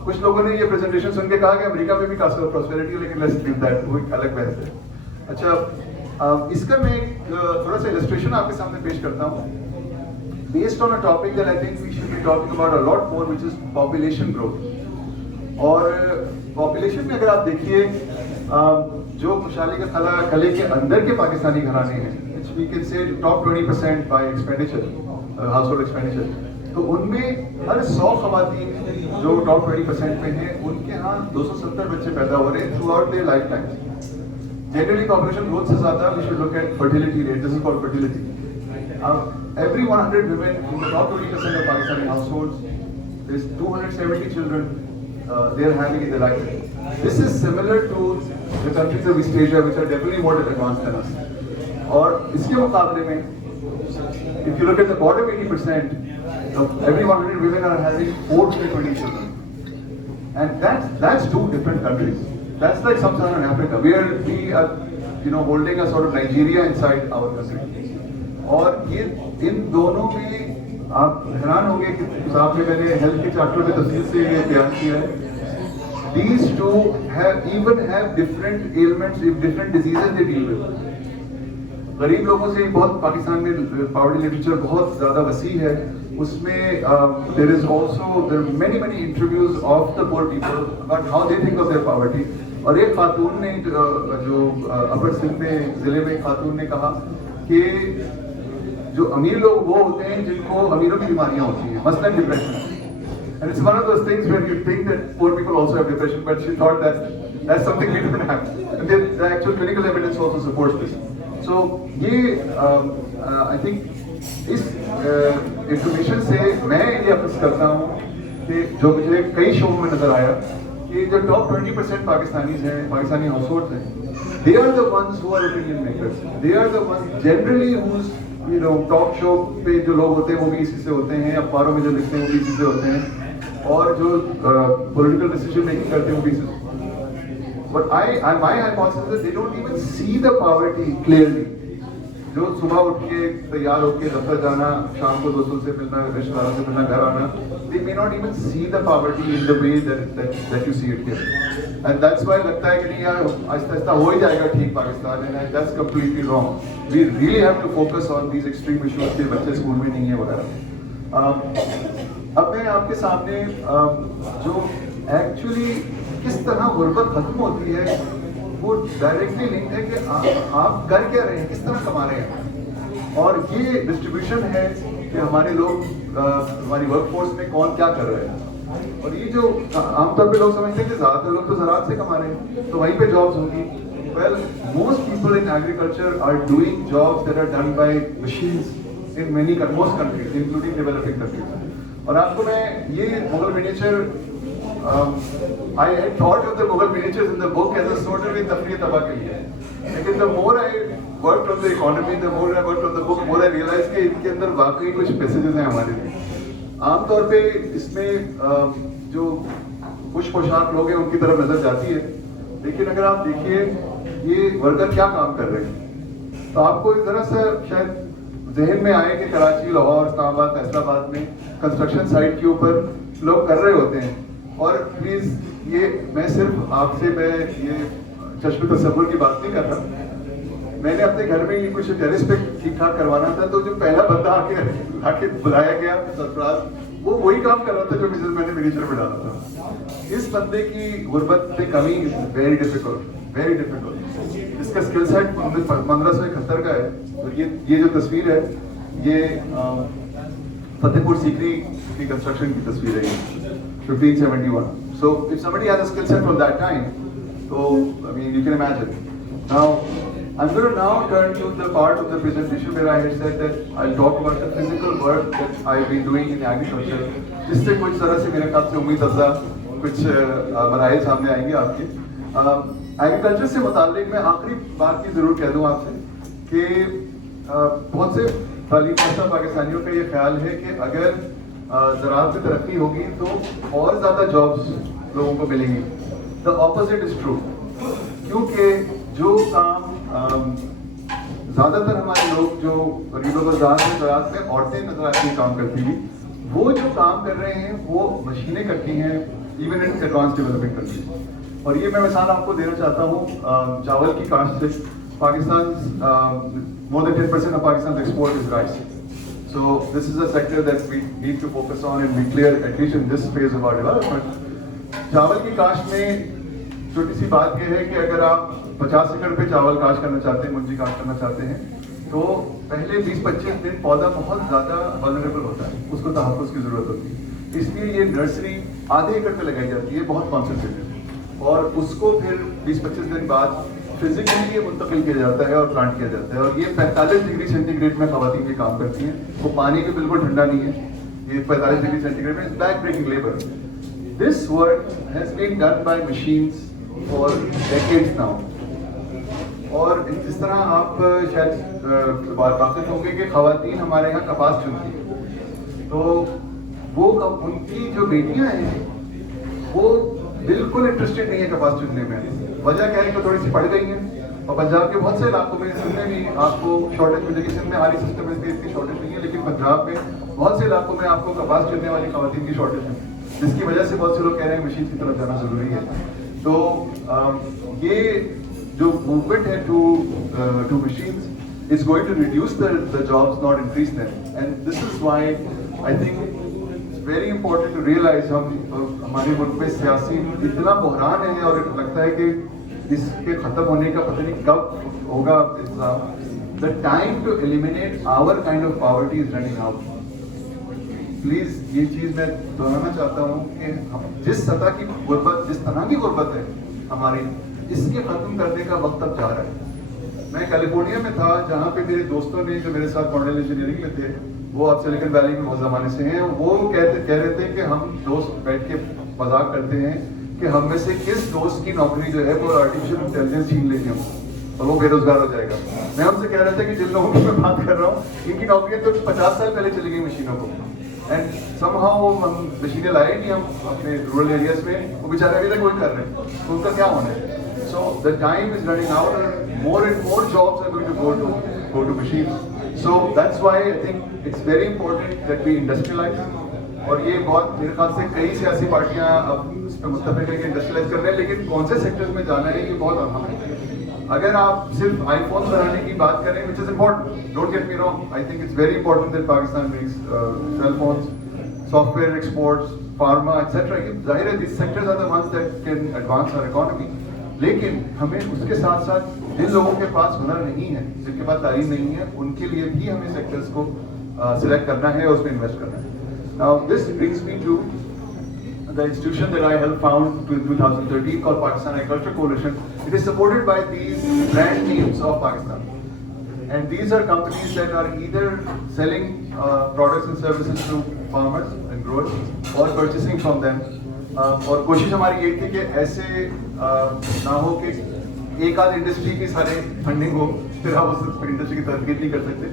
कुछ लोगों ने ये प्रेजेंटेशन सुन के कहा कि अमेरिका में भी कास्टल ऑफ प्रॉस्पेरिटी है, लेकिन लेट्स लीव दैट, वो एक अलग बहस है। अच्छा, इसका मैं थोड़ा सा इलस्ट्रेशन आपके सामने पेश करता हूँ based on a topic that I think we should be talking about a lot more, which is population growth. और पॉपुलेशन में अगर आप देखिए जो खुशहाली का खले के अंदर के पाकिस्तानी घराने हैं, which we can say top 20% by expenditure, household expenditure, तो उनमें हर 100 खवातीन जो टॉप 20% में हैं, उनके यहाँ 270 बच्चे पैदा हो रहे हैं through out their life time. Generally population growth से ज़्यादा we should look at fertility rate. This is called fertility. Every 100 women in the top 20% of Pakistani households, there's 270 children they are having in their lifetime. This is similar to the countries of East Asia, which are definitely more advanced than us. और इसके मुकाबले में, if you look at the bottom 80%, of every 100 women are having 4 to 20 children, and that's two different countries. That's like Sub-Saharan Africa. We are holding a sort of Nigeria inside our country. और ये इन दोनों में आप हैरान होंगे कि साहब ने मैंने हेल्थ के चैप्टर में तफसील से ये बयान किया है। These two even have different ailments, different diseases they deal with. गरीब लोगों से बहुत पाकिस्तान में पॉवर्टी लिटरेचर बहुत ज़्यादा वसी है, उसमें there is also many interviews of the poor people about how they think of their poverty. और एक खातून ने जो अपर सिंध में ज़िले में एक खातून ने कहा कि जो अमीर लोग वो होते हैं जिनको अमीरों की बीमारियां होती हैं, मसलन depression. And it's one of those things where you think that poor people also have depression, but she thought that that's something we don't have. And the actual clinical evidence also supports this. So ये I think इस information से मैं ये approach करता हूँ कि जो मुझे कई शो में नजर आया कि जो टॉप 20% पाकिस्तानी हाउसहोल्ड्स हैं, they are the ones who are opinion makers. They are the ones generally whose talk show पे जो लोग होते हैं वो भी इसी से होते हैं, अखबारों में जो लिखते हैं वो भी इसी से होते हैं, और जो पॉलिटिकल डिसीजन मेकिंग करते हैं वो भी इसी से। But my hypothesis is they don't even see the poverty clearly. जो सुबह उठ के तैयार होके दफ्तर जाना, शाम को दोस्तों से मिलना, रिश्तेदारों से मिलना, घर आना, they may not even see the poverty in the way that you see it here. And that's why लगता है कि नहीं यार आहिस्ता-आहिस्ता हो ही जाएगा ठीक Pakistan, and that's completely wrong. We really have to focus on these extreme issues के बच्चे स्कूल में नहीं है वगैरह। अब मैं आपके सामने जो एक्चुअली किस तरह गुर्बत खत्म होती है वो डायरेक्टली लिंक है कि आप कर क्या रहे हैं, किस तरह कमा रहे हैं, और ये डिस्ट्रीब्यूशन है कि हमारे लोग हमारी वर्कफोर्स में कौन क्या कर रहे हैं। और ये जो आमतौर पे लोग समझते हैं कि ज़्यादातर लोग तो ज़राअत से कमा रहे हैं तो वहीं पे जॉब्स होंगी। Well, most people in agriculture are doing jobs that are done by machines in most countries including developing countries. और आपको मैं ये Mughal miniature I had thought of the Mughal miniatures in the book as a sort of तफरीह तबाह के लिए, लेकिन the more I worked on the economy, the more I worked on the book, more I realized कि इनके अंदर वाकई कुछ messages हैं हमारे लिए। आमतौर पे इसमें जो खुश पोशाक लोग हैं उनकी तरफ नजर जाती है, लेकिन अगर आप देखिए ये वर्कर क्या काम कर रहे हैं तो आपको जरा सा शायद जहन में आए कि कराची, लाहौर, इस्लामाबाद, फैसलाबाद में कंस्ट्रक्शन साइट के ऊपर लोग कर रहे होते हैं। और प्लीज ये मैं सिर्फ आपसे मैं ये चश्म तसव्वुर की बात नहीं कर रहा, मैंने अपने घर में ये कुछ टेरेस पे ठीक ठाक करवाना था, तो जो पहला बंदा आके बुलाया गया सरफराज, वो वही काम कर रहा था जो मिसेस मैंने मिनिएचर में डाला था। इस बंदे की गुर्बत से कमी वेरी डिफिकल्ट। इसका स्किल सेट 1571 का है। और ये जो तस्वीर है ये फतेहपुर सीकरी की कंस्ट्रक्शन की तस्वीर है, 1571. So if somebody has a skill set from that time, so I mean you can imagine. Now I'm going to now turn to the part of the presentation where I had said that I'll talk about the physical work that I've been doing in agriculture. जिससे कुछ तरह से मेरे ख्याल से उम्मीद अफ़ज़ा कुछ मराइल सामने आएंगे आपके। एग्रीकल्चर से मुताल्लिक मैं आखिरी बात की ज़रूर कह दूँ आपसे कि बहुत से तालीम याफ्ता पाकिस्तानियों का ये ख्याल है कि अगर ज़राअत में तरक्की होगी तो और ज़्यादा जॉब्स लोगों को मिलेंगी। द ऑपोजिट इज ट्रू, क्योंकि जो काम ज़्यादातर हमारे लोग जो गरीबों को ज़्यादा में औरतें नजर आती हैं काम करती हुई, वो जो काम कर रहे हैं वो मशीनें करती हैं even in advance developing countries. और ये मैं मिसाल आपको देना चाहता हूँ चावल की काश्त से। Pakistan more than 10% of Pakistan's export is rice. So this is a sector that we need to focus on and be clear at least in this phase of our development. चावल की काश्त में छोटी सी बात यह है कि अगर आप 50 एकड़ पे चावल काश्त करना चाहते हैं, मुंजी काश्त करना चाहते हैं, तो पहले 20-25 दिन पौधा बहुत ज़्यादा वल्नरेबल होता है, उसको तहफ़्फ़ुज़ की ज़रूरत होती है। इसलिए ये नर्सरी आधे एकड़ पे लगाई जाती है, बहुत कॉन्सेंट्रेटेड, और उसको फिर 20-25 दिन बाद फिजिकली ये मुंतकिल किया जाता है और प्लांट किया जाता है। और ये 45 डिग्री सेंटीग्रेड में ख़वातीन ये काम करती हैं, वो पानी भी बिल्कुल ठंडा नहीं है, ये 45 डिग्री सेंटीग्रेड में back breaking labour. This work has been done by machines for decades now. और जिस तरह आप शायद वाकिफ होंगे कि ख़वातीन हमारे यहाँ कपास चुनती है, तो वो उनकी जो बेटियाँ हैं वो बिल्कुल इंटरेस्टेड नहीं है कपास चुनने में। वजह क्या है कि थोड़ी सी पढ़ गई हैं, और पंजाब के बहुत से इलाकों में इसमें भी आपको शॉर्टेज मिलेगी। इसमें आली सिस्टम में इतनी शॉर्टेज नहीं है, लेकिन पंजाब में बहुत से इलाकों में आपको कपास चुनने वाली ख़वातीन की शॉर्टेज है, जिसकी वजह से बहुत से लोग कह रहे हैं मशीन की तरफ जाना ज़रूरी है। तो ये जो मूवमेंट है to machines is going to reduce the jobs, not increase them. And this is why I think it's very important to realize हमारे मुल्क में सियासी इतना बहरान है, और लगता है कि इसके ख़त्म होने का पता नहीं कब होगा इंतज़ाम। The time to eliminate our kind of poverty is running out. Please ये चीज़ मैं दोहराना चाहता हूँ कि हम जिस सतह की गुर्बत, जिस तरह की गुर्बत है हमारी, इसके ख़त्म करने का वक्त अब जा रहा है। मैं कैलिफोर्निया में था, जहाँ पे मेरे दोस्तों ने जो मेरे साथ कॉर्नेल इंजीनियरिंग में थे, वो अब सिलिकॉन वैली में बहुत ज़माने से हैं, वो कह रहे थे कि हम दोस्त बैठ के मजाक करते हैं कि हम में से किस दोस्त की नौकरी जो है वो आर्टिफिशियल इंटेलिजेंस छीन लेंगे हम, और वो बेरोजगार हो जाएगा। मैं हमसे कह रहा था कि जिन लोगों की मैं बात कर रहा हूँ, इनकी नौकरियाँ तो 50 साल पहले चली गई मशीनों को, एंड समहाउ हम मशीनें लाए नहीं हम अपने रूरल एरियाज में, वो बेचारे अभी तक वही कर रहे हैं, तो उनका क्या होना है? So the time is running out, and more jobs are going to go to machines. So that's why I think it's very important that we industrialize. और ये बहुत मेरे ख्याल से कई सियासी पार्टियां अब इस पर मुत्तफिक है कि इंडस्ट्रियलाइज कर रहे हैं, लेकिन कौन से सेक्टर्स में जाना है ये बहुत अहम है। अगर आप सिर्फ आईफोन बनाने की बात करें, which is important, don't get me wrong, I think it's very important that Pakistan makes cell phones, software exports, pharma, etc. ये जाहिर है these sectors are the ones that can advance our economy. लेकिन हमें उसके साथ साथ जिन लोगों के पास हुनर नहीं है, जिनके पास तालीम नहीं है, उनके लिए भी हमें सेक्टर्स को सिलेक्ट करना है और उसमें इन्वेस्ट करना है। Now this brings me to the institution that I helped found in 2013 called Pakistan Agriculture Coalition. It is supported by these brand names of Pakistan, and these are companies that are either selling products and services to farmers and growers or purchasing from them. और कोशिश हमारी ये थी कि ऐसे ना हो कि एक आध इंडस्ट्री की सारे फंडिंग हो, फिर हम उस इंडस्ट्री की तरक्की नहीं कर सकते।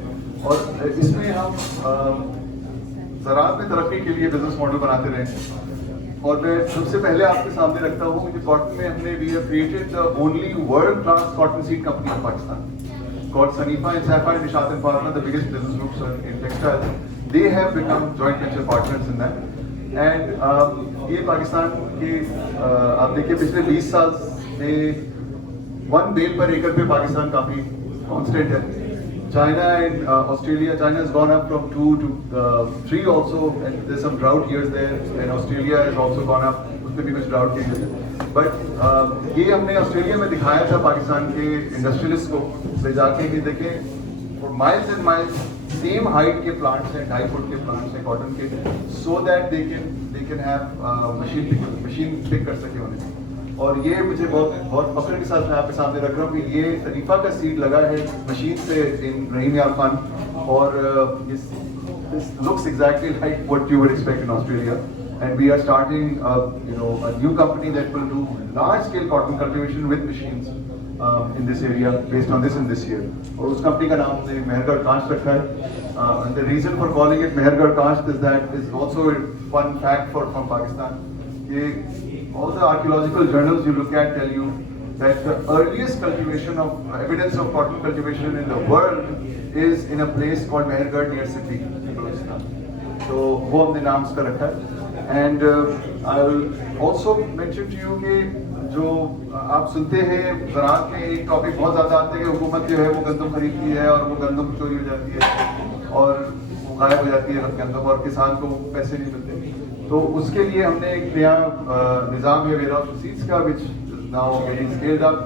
और इसमें हम ज़राअत में तरक्की के लिए बिजनेस मॉडल बनाते रहे। और मैं सबसे पहले आपके सामने रखता हूँ कि कॉटन में हमने we have created the only world class cotton seed company of Pakistan called Sanifa and Sapphire Nishat and Pharma, the biggest business groups in textiles. They have become joint venture partners in that. And ये पाकिस्तान के आप देखिए पिछले 20 साल में 1 bell पर एकड़ पे पाकिस्तान काफ़ी कांस्टेंट है। China and Australia, China has gone up from 2 to 3 also, and there's some drought years there, and Australia has also gone up, उसमें भी कुछ drought years है। बट ये हमने ऑस्ट्रेलिया में दिखाया था पाकिस्तान के इंडस्ट्रियलिस्ट को ले जाके कि देखें for miles and miles same height के plants हैं, 2.5 फुट के plants हैं कॉटन के, so that they can have machine pick कर सके उन्हें। और ये मुझे बहुत फख्र के साथ मैं आपके सामने रख रहा हूँ कि ये सनीफा का सीड लगा है मशीन से इन रहीम यार खान, और this looks exactly like what you would expect in Australia, and we are starting a new company that will do large scale cotton cultivation with machines in this area based on this in this year. और उस company का नाम हमने मेहरगढ़ कांच रखा है, and the reason for calling it Mehrgarh कांच is that is also a fun fact from Pakistan. all the archaeological journals you look at tell you that the earliest cultivation of evidence of cotton cultivation in the world is in a place called Mehergarh near Sindhi, Balochistan. So वो हमने नाम उसका रखा है. And I will also mention to you कि जो आप सुनते हैं ज़राअत में एक टॉपिक बहुत ज़्यादा आते हैं कि हुकूमत जो है वो गंदम खरीदती है और वो गंदम चोरी हो जाती है और वो गायब हो जाती है गंदम और किसान को पैसे नहीं मिलते. तो उसके लिए हमने एक नया निज़ाम है वेयर हाउस रसीट्स का which now getting scaled up.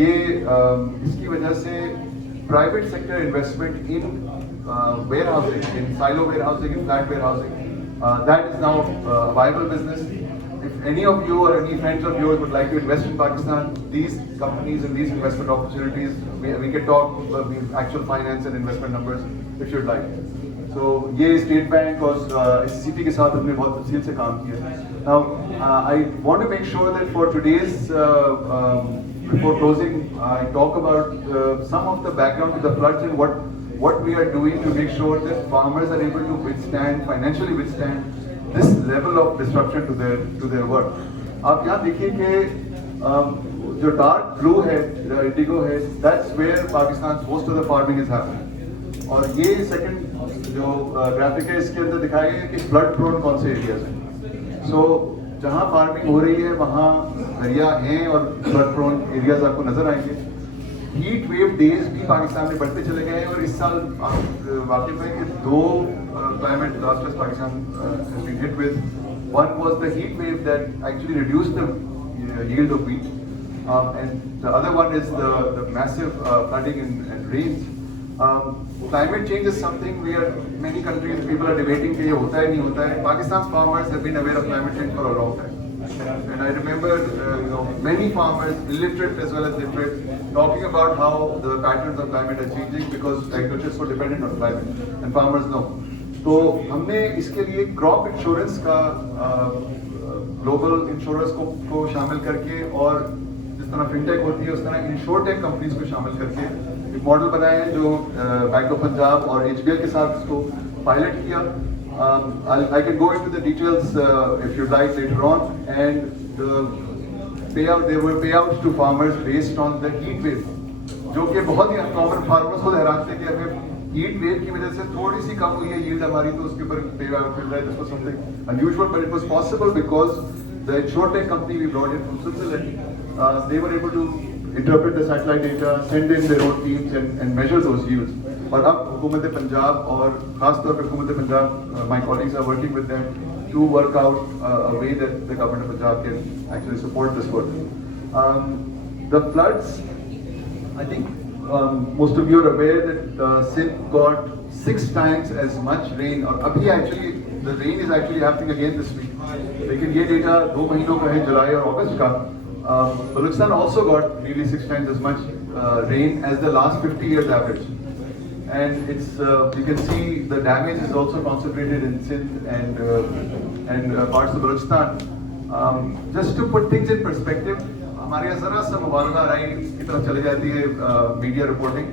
ये इसकी वजह से private sector investment in warehousing, in silo warehousing, in flat warehousing, that is now a viable business. If any of you or any friends of yours would like to invest in Pakistan, these companies and these investment opportunities, we can talk actual finance and investment numbers if you'd like. So ये state bank और SCCP के साथ हमने बहुत तफसील से काम किया. Now I want to make sure that for today's before closing, I talk about some of the background to the floods and what we are doing to make sure that farmers are able to withstand, financially withstand this level of disruption to their work. आप यहाँ देखिए कि जो dark blue है, जो indigo है, that's where Pakistan's most of the farming is happening. और ये second जो ग्राफिक है इसके अंदर दिखाया गया है कि फ्लड प्रोन कौन से एरियाज हैं. सो जहाँ फार्मिंग हो रही है वहाँ दरिया हैं और फ्लड प्रोन एरियाज आपको नजर आएंगे. हीट वेव डेज भी पाकिस्तान में बढ़ते चले गए हैं और इस साल वाकई में कि दो climate disasters Pakistan has been hit with. One was the heat wave that actually reduced the yield of wheat, and the other one is the massive flooding and rains. Climate change is something where many countries people are debating कि ये होता है नहीं होता है. Pakistan's farmers have been aware of climate change for a long time. And I remember, many farmers, illiterate as well as literate, talking about how the patterns of climate are changing because agriculture is so dependent on climate, and farmers know. तो हमने इसके लिए crop insurance का global insurance को शामिल करके और जिस तरह फिनटेक होती है उस तरह इंश्योरटेक कंपनीज को शामिल करके एक मॉडल बनाया है जो बैंक ऑफ पंजाब और HBL के साथ इसको पायलट किया. I can go into the details if you'd like later on. And there were payouts to farmers based on the heat wave, जो कि बहुत ही अनकॉमन. फार्मर्स को हैरान थे कि हमें हीट वेव की वजह से थोड़ी सी कम हुई है यील्ड हमारी, तो उसके ऊपर पे आउट मिल रहा है. This was something unusual, but it was possible because the insurtech company we brought in from Switzerland, they were able to interpret the satellite data, send in their own teams and measure those yields. और अब हुकूमत पंजाब और खास तौर पर हुकूमत Punjab, my colleagues are working with them to work out a way that the government of Punjab can actually support this work. The floods, I think most of you are aware that Sindh got 6 times as much rain. और अभी actually the rain is actually happening again this week. लेकिन ये data 2 महीनों का है, जुलाई और अगस्त का. Balochistan also got nearly 6 times as much rain as the last 50 years average, and it's you can see the damage is also concentrated in Sindh and parts of Balochistan. Just to put things in perspective, हमारे यहाँ जरा सा मुबालगा राई की तरफ चली जाती है media reporting.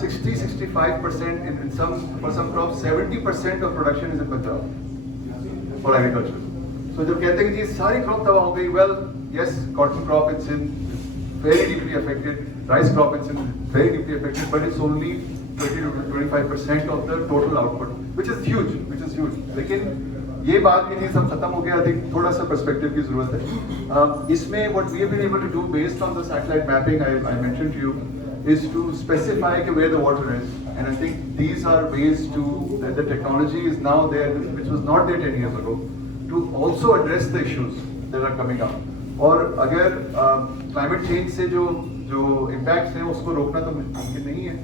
60-65% in some for some crops, 70% of production is in Punjab for agriculture. So जब कहते हैं कि जी सारी क्रॉप तबाह हो गई, well yes, cotton crop in Sindh is very deeply affected, rice crop in Sindh is very deeply affected, but it's only 20 to 25% of the total output, which is huge. लेकिन ये बात की चीज सब खत्म हो गया. I think थोड़ा सा पर्सपेक्टिव की जरूरत है. इसमें what we have been able to do based on the satellite mapping I mentioned to you is to specify where the water is, and I think these are ways that the technology is now there, which was not there 10 years ago, to also address the issues that are coming up. और अगर climate change से जो impacts हैं उसको रोकना तो मुमकिन नहीं है,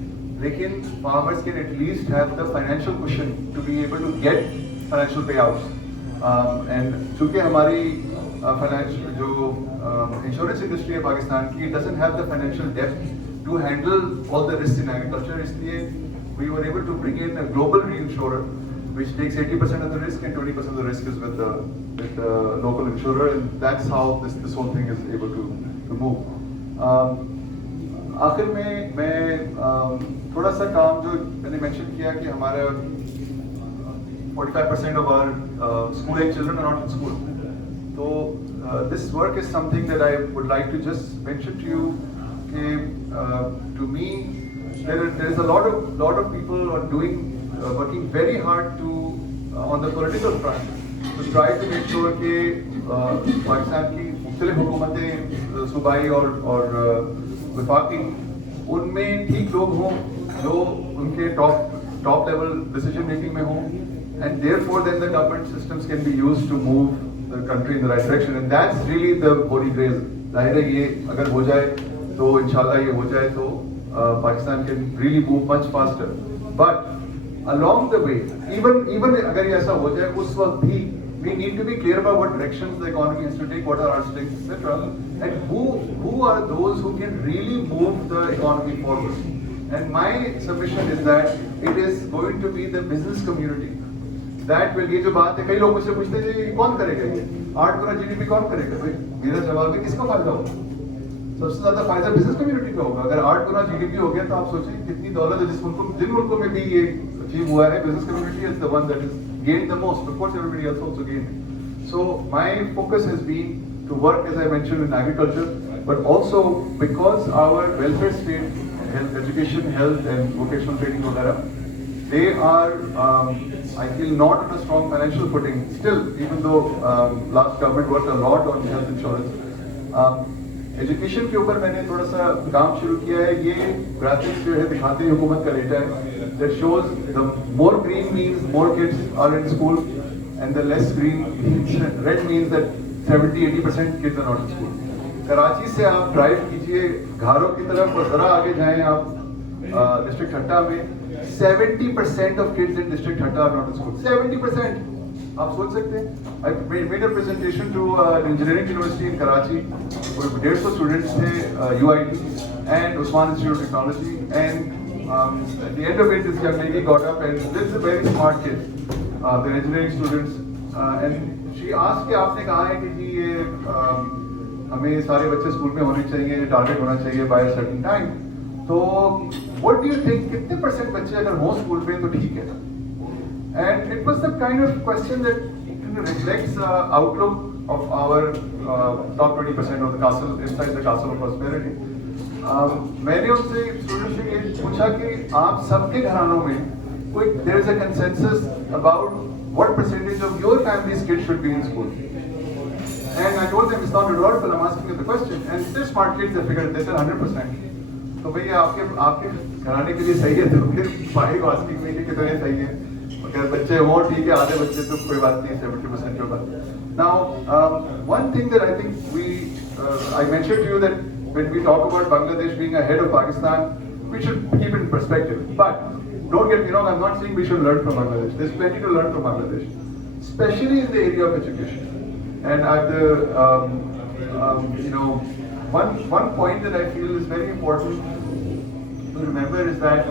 लेकिन farmers can at least have the financial cushion to be able to get financial payouts. And चूंकि हमारी फाइनेंशियल जो इंश्योरेंस इंडस्ट्री है पाकिस्तान की, it doesn't have the financial depth to handle all the risk in agriculture, इसलिए we were able to bring in a global reinsurer which takes 80% of the risk and 20% of the risk is with the local insurer, and that's how this whole thing is able to move. आखिर में मैं थोड़ा सा काम जो मैंने mention किया कि हमारा 45% of our school age children are not in school. So this work is something that I would like to just mention to you. To me, there is a lot of people are working very hard to on the political front to try to make sure कि पाकिस्तान की मुख्तलिफ हुकूमतें सूबाई और वफाकी उनमें ठीक लोग हों जो उनके टॉप लेवल डिसीजन मेकिंग में हों, and therefore then the government systems can be used to move the country in the right direction, and that's really the holy grail. जाहिर है ये अगर हो जाए तो इंशाल्लाह ये हो जाए तो Pakistan can really move much faster. But along the way, even अगर ये ऐसा हो जाए उस वक्त भी we need to be clear about what directions the economy has to take, what are our strengths, etc. And who are those who can really move the economy forward. And my submission is that it is going to be the business community that will, ये जो बात है कई लोग मुझसे पूछते हैं ये कौन करेगा, ये 8 गुना जीडीपी कौन करेगा? भाई मेरा जवाब है किसका फायदा होगा? सबसे ज्यादा फायदा बिजनेस कम्युनिटी का होगा. अगर 8 गुना जीडीपी हो गया तो आप सोचिए कितनी दौलत है जिन मुल्कों में भी ये अचीव हुआ है. Business community is the one that is gained the most. Of course, everybody else also gained. So my focus has been to work, as I mentioned, in agriculture, but also because our welfare state, health, education, health, and vocational training, etc., they are, I feel, not on a strong financial footing. Still, even though last government worked a lot on health insurance, education के ऊपर मैंने थोड़ा सा काम शुरू किया है. ये ग्राफिक्स जो है दिखाते हैं हुकूमत का डेटा है that shows the more green means more kids are in school and the less green red means that 70-80% kids are not in school. Karachi से आप ड्राइव कीजिए घारों की तरफ और जरा आगे जाएं आप डिस्ट्रिक्ट हट्टा में 70% of kids in district Hatta are not in school. 70%. आप सोच सकते हैं. I made a presentation to an engineering university in Karachi. 150 students थे UIT and Usman Institute of Technology, and at the end of it this young lady got up and this is a very smart kid. They're engineering students and she asked कि आपने कहा है कि जी ये हमें सारे बच्चे स्कूल में होने चाहिए, टारगेट होना चाहिए by a certain time. तो what do you think कितने परसेंट बच्चे अगर हो स्कूल में तो ठीक है? And it was the kind of question that reflects outlook of our top 20% of the castle, inside the castle of prosperity. मैंने उनसे स्टूडेंट्स से ये पूछा कि आप सबके घरानों में कोई there is a consensus about what percentage of your family's kids should be in school. And I told them it's not rhetorical, I'm asking you the question. And they're smart kids, they figured they said 100%. तो भैया आपके घराने के लिए सही है तो फिर पाई को आस्किंग में कि कितने सही है. अगर बच्चे हो ठीक है, आधे बच्चे तो कोई बात नहीं, 70% के बाद. Now one thing that I think I mentioned to you that when we talk about Bangladesh being ahead of Pakistan, we should keep it in perspective. But don't get me wrong, I'm not saying we should learn from Bangladesh. There's plenty to learn from Bangladesh, especially in the area of education. And at the one point that I feel is very important to remember is that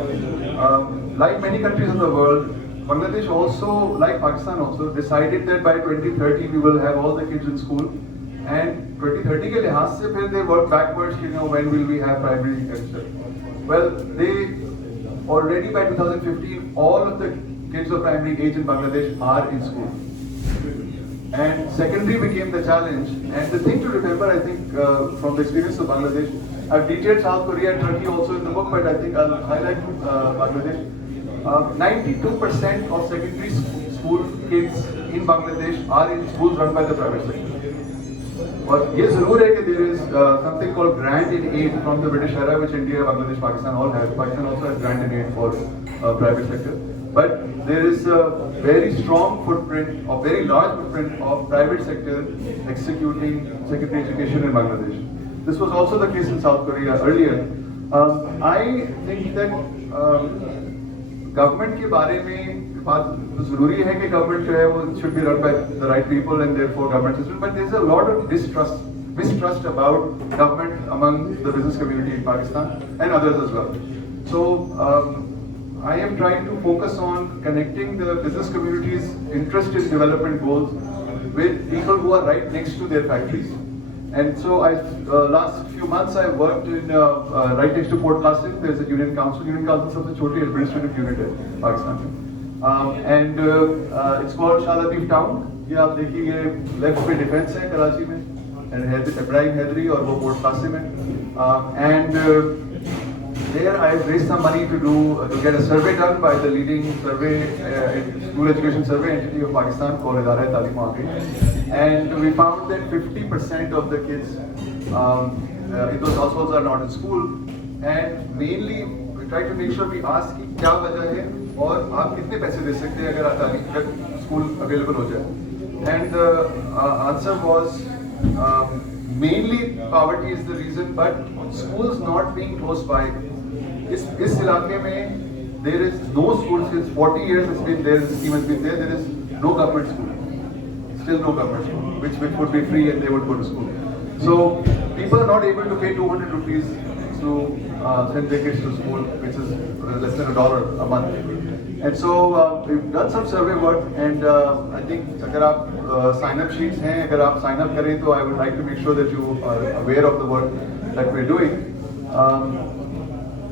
like many countries in the world, Bangladesh also, like Pakistan also, decided that by 2030 we will have all the kids in school. And 2030 के लिहाज से फिर they work backwards, when will we have primary education? Well, they already by 2015 all of the kids of primary age in Bangladesh are in school. And secondary became the challenge. And the thing to remember, I think, from the experience of Bangladesh, I've detailed South Korea and Turkey also in the book, but I think I'll highlight Bangladesh. 92% of secondary school kids in Bangladesh are in schools run by the private sector. But yes, there is something called grant in aid from the British era, which India, Bangladesh, Pakistan all have. Pakistan also has grant in aid for private sector. But there is a very strong footprint, a very large footprint of private sector executing secondary education in Bangladesh. This was also the case in South Korea earlier. I think that government के बारे में बात जरूरी है कि government जो है वो should be run by the right people and therefore government system. But there is a lot of mistrust about government among the business community in Pakistan and others as well. So I am trying to focus on connecting the business community's interest in development goals with people who are right next to their factories. And so last few months I worked in right next to Port Qasim. There's a union council. Union council सबसे छोटी administrative unit है पाकिस्तान में. It's called Shah Latif Town. ये आप देखिए ये left पे defence है कराची में, एंड इब्राहिम हैदरी और वो पोर्ट कासिम है, there I raised some money to get a survey done by the leading school education survey entity of Pakistan called Idara Talim Aage, and we found that 50% of the kids in those households are not in school, and mainly we try to make sure we ask कि क्या वजह है और आप कितने पैसे दे सकते हैं अगर तालीम स्कूल अवेलेबल हो जाए, and the answer was mainly poverty is the reason, but schools not being close by. इस इलाके में there is no school since 40 years it's been there, the scheme has been there is no government school, still no government school, which would be free and they would go to school. So people are not able to pay 200 rupees to send their kids to school, which is less than $1 a month. And so we've done some survey work, and I think अगर आप sign up sheets हैं, अगर आप sign up करें तो I would like to make sure that you are aware of the work that we're doing.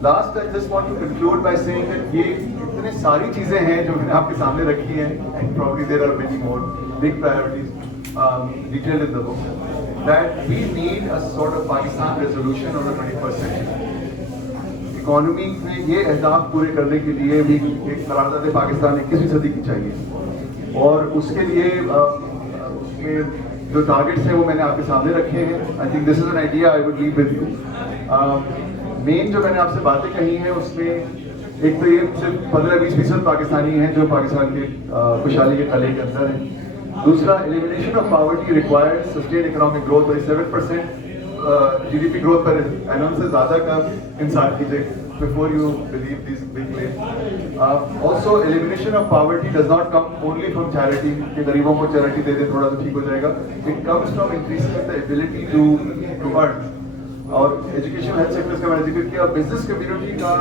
Last, I just want to conclude by saying that ये इतने सारी चीजें हैं जो मैंने आपके सामने रखी हैं, and probably there are many more big priorities detailed in the book, that we need a sort of Pakistan resolution of the 21st century. Economy में ये अहदाफ पूरे करने के लिए भी एक करारदाद पाकिस्तान 21वीं सदी की चाहिए, और उसके लिए उसके जो टारगेट्स हैं वो मैंने आपके सामने रखे हैं. I think this is an idea I would leave with you. Main जो मैंने आपसे बातें कही हैं उसमें एक तो ये सिर्फ 15-20% पाकिस्तानी हैं जो पाकिस्तान के खुशहाली के तले के अंदर हैं. दूसरा, elimination of poverty required sustain economic growth, 7% GDP growth per annum से ज़्यादा का इंसान कीजिए before you believe this big claim. Also elimination of poverty does not come only from charity, कि गरीबों को चैरिटी दे दे थोड़ा तो ठीक हो जाएगा. It comes from increasing the ability to earn. और एजुकेशन हेल्थ सेक्टर्स का मैंने जिक्र किया. बिजनेस कम्युनिटी का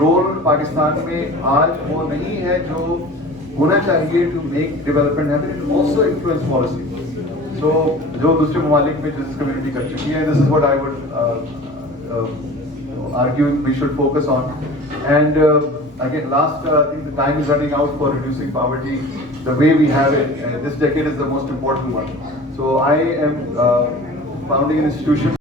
रोल पाकिस्तान में आज वो नहीं है जो होना चाहिए to make development happen. It also influence policy. So जो दूसरे ममालिक में बिजनेस कम्युनिटी कर चुकी है, this is what I would argue we should focus on. And again last, I think the time is running out for reducing poverty the way we have it, and this decade is the most important one. So I am founding an institution